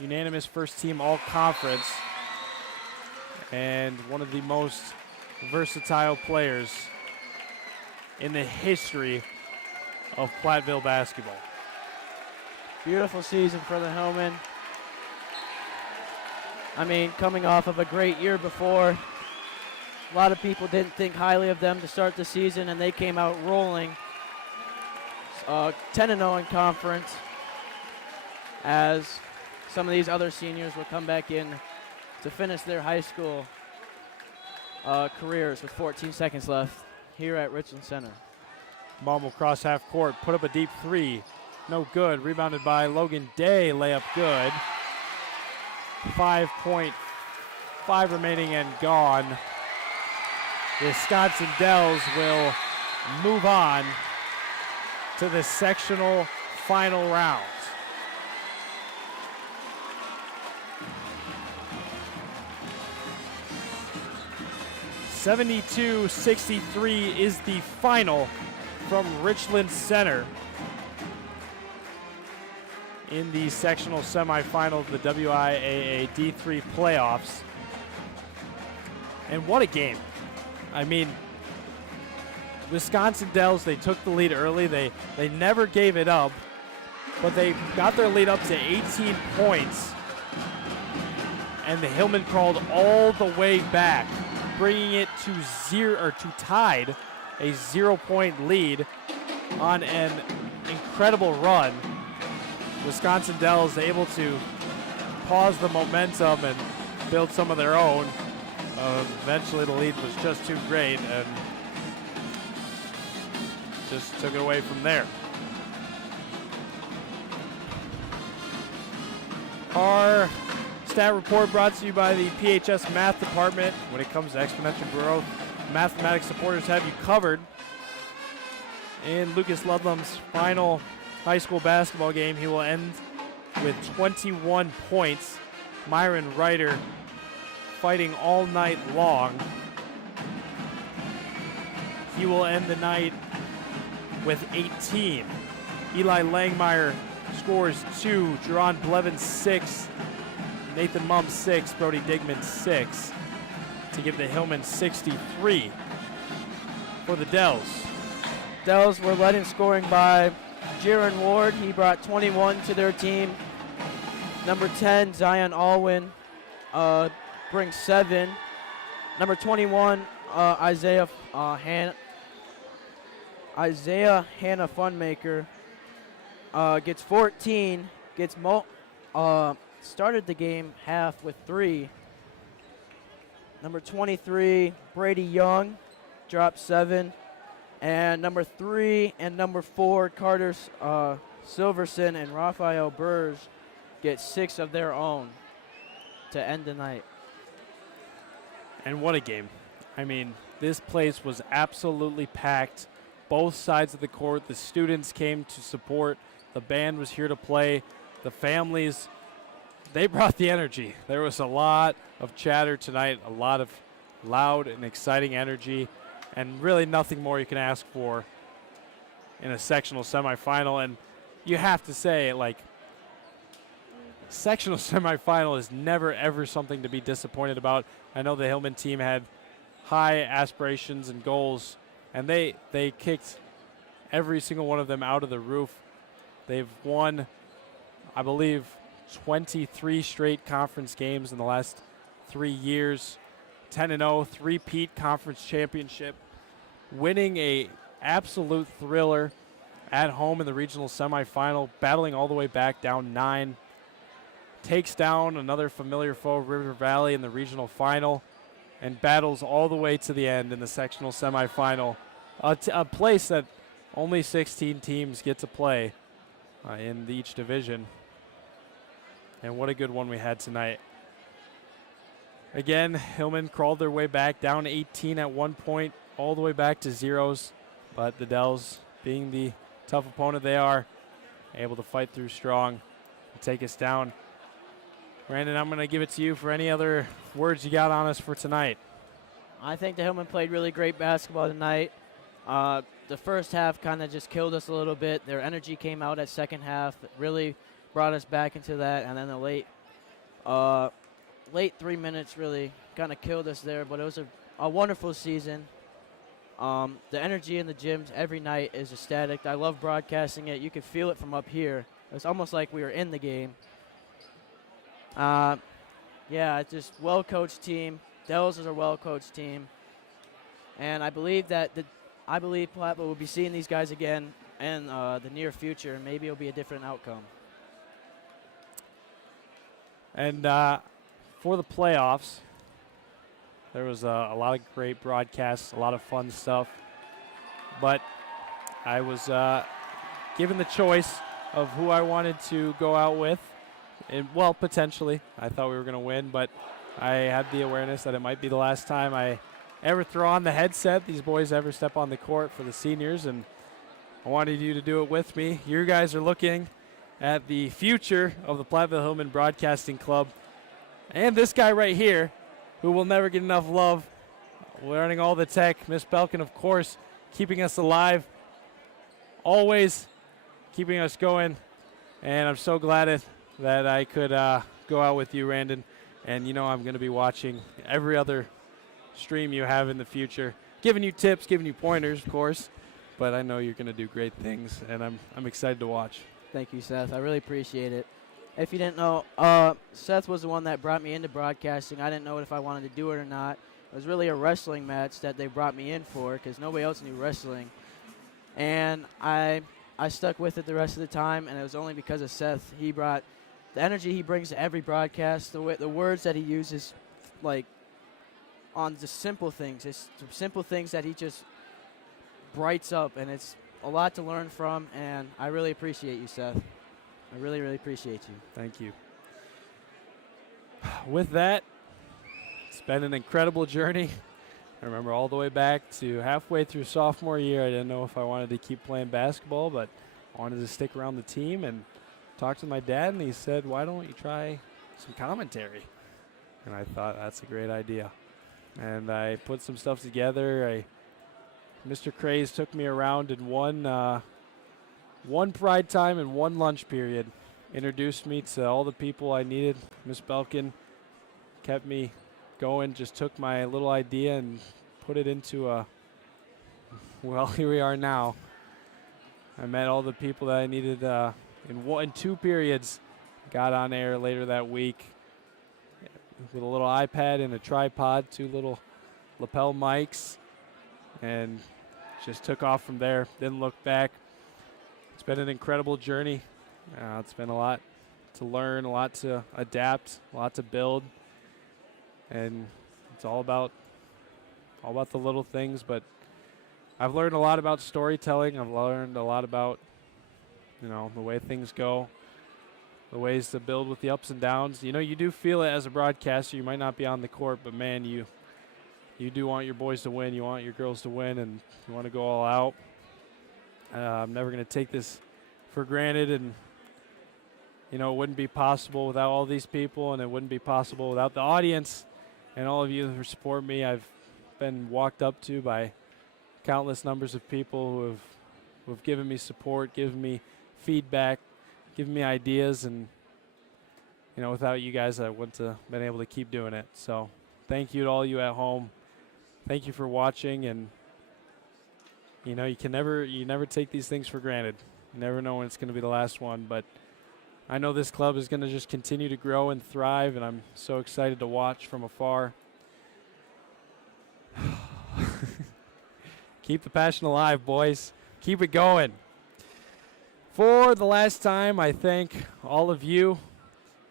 unanimous first team all-conference. And one of the most versatile players in the history of Platteville basketball. Beautiful season for the Hillmen. I mean, coming off of a great year before, a lot of people didn't think highly of them to start the season, and they came out rolling. 10-0 in conference, as some of these other seniors will come back in to finish their high school careers with 14 seconds left here at Richland Center. Baum will cross half court, put up a deep 3. No good. Rebounded by Logan Day. Layup good. 5.5 remaining and gone. Wisconsin Dells will move on to the sectional final round. (72-63) is the final from Richland Center in the sectional semifinal of the WIAA D3 playoffs. And what a game. I mean, Wisconsin Dells, they took the lead early. They never gave it up, but they got their lead up to 18 points. And the Hillmen crawled all the way back, bringing it to tied a 0-point lead on an incredible run. Wisconsin Dells able to pause the momentum and build some of their own. Eventually the lead was just too great and just took it away from there. Our stat report brought to you by the PHS Math Department. When it comes to exponential growth, mathematics supporters have you covered. In Lucas Ludlam's final high school basketball game, he will end with 21 points. Myron Ryder fighting all night long. He will end the night with 18. Eli Langmeyer scores 2. Jerron Blevins 6. Nathan Mum 6. Brody Digman 6. To give the Hillmen 63 for the Dells. Dells were led in scoring by Jaron Ward. He brought 21 to their team. Number 10, Zion Alwyn, brings 7. Number 21, Isaiah Hannah Funmaker, gets 14. Started the game half with 3. Number 23, Brady Young, dropped 7. And number 3 and number 4, Carter Silverson and Raphael Burge, get 6 of their own to end the night. And what a game. I mean, this place was absolutely packed. Both sides of the court, the students came to support. The band was here to play. The families, they brought the energy. There was a lot of chatter tonight, a lot of loud and exciting energy, and really nothing more you can ask for in a sectional semifinal. And you have to say, like, sectional semifinal is never, ever something to be disappointed about. I know the Hillman team had high aspirations and goals, and they kicked every single one of them out of the roof. They've won, I believe, 23 straight conference games in the last 3 years. 10-0, three-peat conference championship, winning a absolute thriller at home in the regional semifinal, battling all the way back down 9. Takes down another familiar foe, River Valley, in the regional final, and battles all the way to the end in the sectional semifinal. A place that only 16 teams get to play in each division. And what a good one we had tonight. Again, Hillman crawled their way back, down 18 at one point, all the way back to zeros. But the Dells, being the tough opponent they are, able to fight through strong and take us down. Brandon, I'm going to give it to you for any other words you got on us for tonight. I think the Hillman played really great basketball tonight. The first half kind of just killed us a little bit. Their energy came out at second half. It really brought us back into that. And then the late 3 minutes really kind of killed us there. But it was a wonderful season. The energy in the gyms every night is ecstatic. I love broadcasting it. You could feel it from up here. It was almost like we were in the game. Yeah, it's just well-coached team. Dells is a well-coached team. And I believe that Platteville will be seeing these guys again in the near future. Maybe it'll be a different outcome. And for the playoffs, there was a lot of great broadcasts, a lot of fun stuff. But I was given the choice of who I wanted to go out with. And, well, potentially. I thought we were going to win, but I had the awareness that it might be the last time I ever throw on the headset, these boys ever step on the court for the seniors, and I wanted you to do it with me. You guys are looking at the future of the Platteville Hillman Broadcasting Club. And this guy right here, who will never get enough love, learning all the tech. Miss Belkin, of course, keeping us alive, always keeping us going. And I'm so glad that I could go out with you, Randon. And you know I'm going to be watching every other stream you have in the future, giving you tips, giving you pointers, of course. But I know you're going to do great things, and I'm excited to watch. Thank you, Seth. I really appreciate it. If you didn't know, Seth was the one that brought me into broadcasting. I didn't know if I wanted to do it or not. It was really a wrestling match that they brought me in for because nobody else knew wrestling. And I stuck with it the rest of the time, and it was only because of Seth. He brought the energy he brings to every broadcast, the words that he uses, like, on just simple things. It's simple things that he just brights up, and it's a lot to learn from, and I really appreciate you, Seth. I really, really appreciate you. Thank you. With that, it's been an incredible journey. I remember all the way back to halfway through sophomore year, I didn't know if I wanted to keep playing basketball, but I wanted to stick around the team and talked to my dad, and he said, why don't you try some commentary? And I thought, that's a great idea. And I put some stuff together. Mr. Craze took me around in one pride time and one lunch period. Introduced me to all the people I needed. Miss Belkin kept me going, just took my little idea and put it into well, here we are now. I met all the people that I needed in 2 periods. got on air later that week with a little iPad and a tripod, 2 little lapel mics, and just took off from there. Didn't look back. It's been an incredible journey. It's been a lot to learn, a lot to adapt, a lot to build, and it's all about the little things. But I've learned a lot about storytelling. I've learned a lot about, the way things go, the ways to build with the ups and downs. You do feel it as a broadcaster. You might not be on the court, but man, you do want your boys to win. You want your girls to win, and you want to go all out. I'm never going to take this for granted, and it wouldn't be possible without all these people, and it wouldn't be possible without the audience and all of you who support me. I've been walked up to by countless numbers of people who have given me support, given me feedback, given me ideas, and without you guys, I wouldn't have been able to keep doing it. So thank you to all you at home. Thank you for watching, and you never take these things for granted. You never know when it's going to be the last one, but I know this club is going to just continue to grow and thrive, and I'm so excited to watch from afar. Keep the passion alive, boys. Keep it going. For the last time, I thank all of you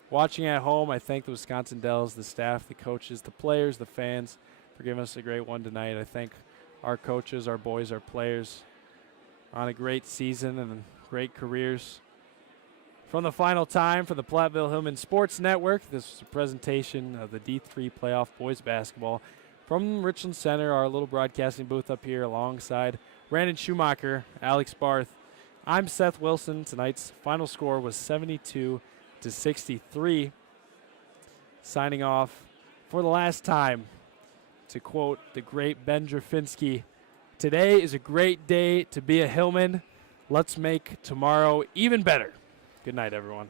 watching at home. I thank the Wisconsin Dells, the staff, the coaches, the players, the fans for giving us a great one tonight. I thank our coaches, our boys, our players on a great season and great careers. From the final time for the Platteville Hillman Sports Network, this was a presentation of the D3 Playoff Boys Basketball from Richland Center, our little broadcasting booth up here alongside Brandon Schumacher, Alex Barth. I'm Seth Wilson. Tonight's final score was 72-63. Signing off for the last time, to quote the great Ben Drafinski, today is a great day to be a Hillman. Let's make tomorrow even better. Good night, everyone.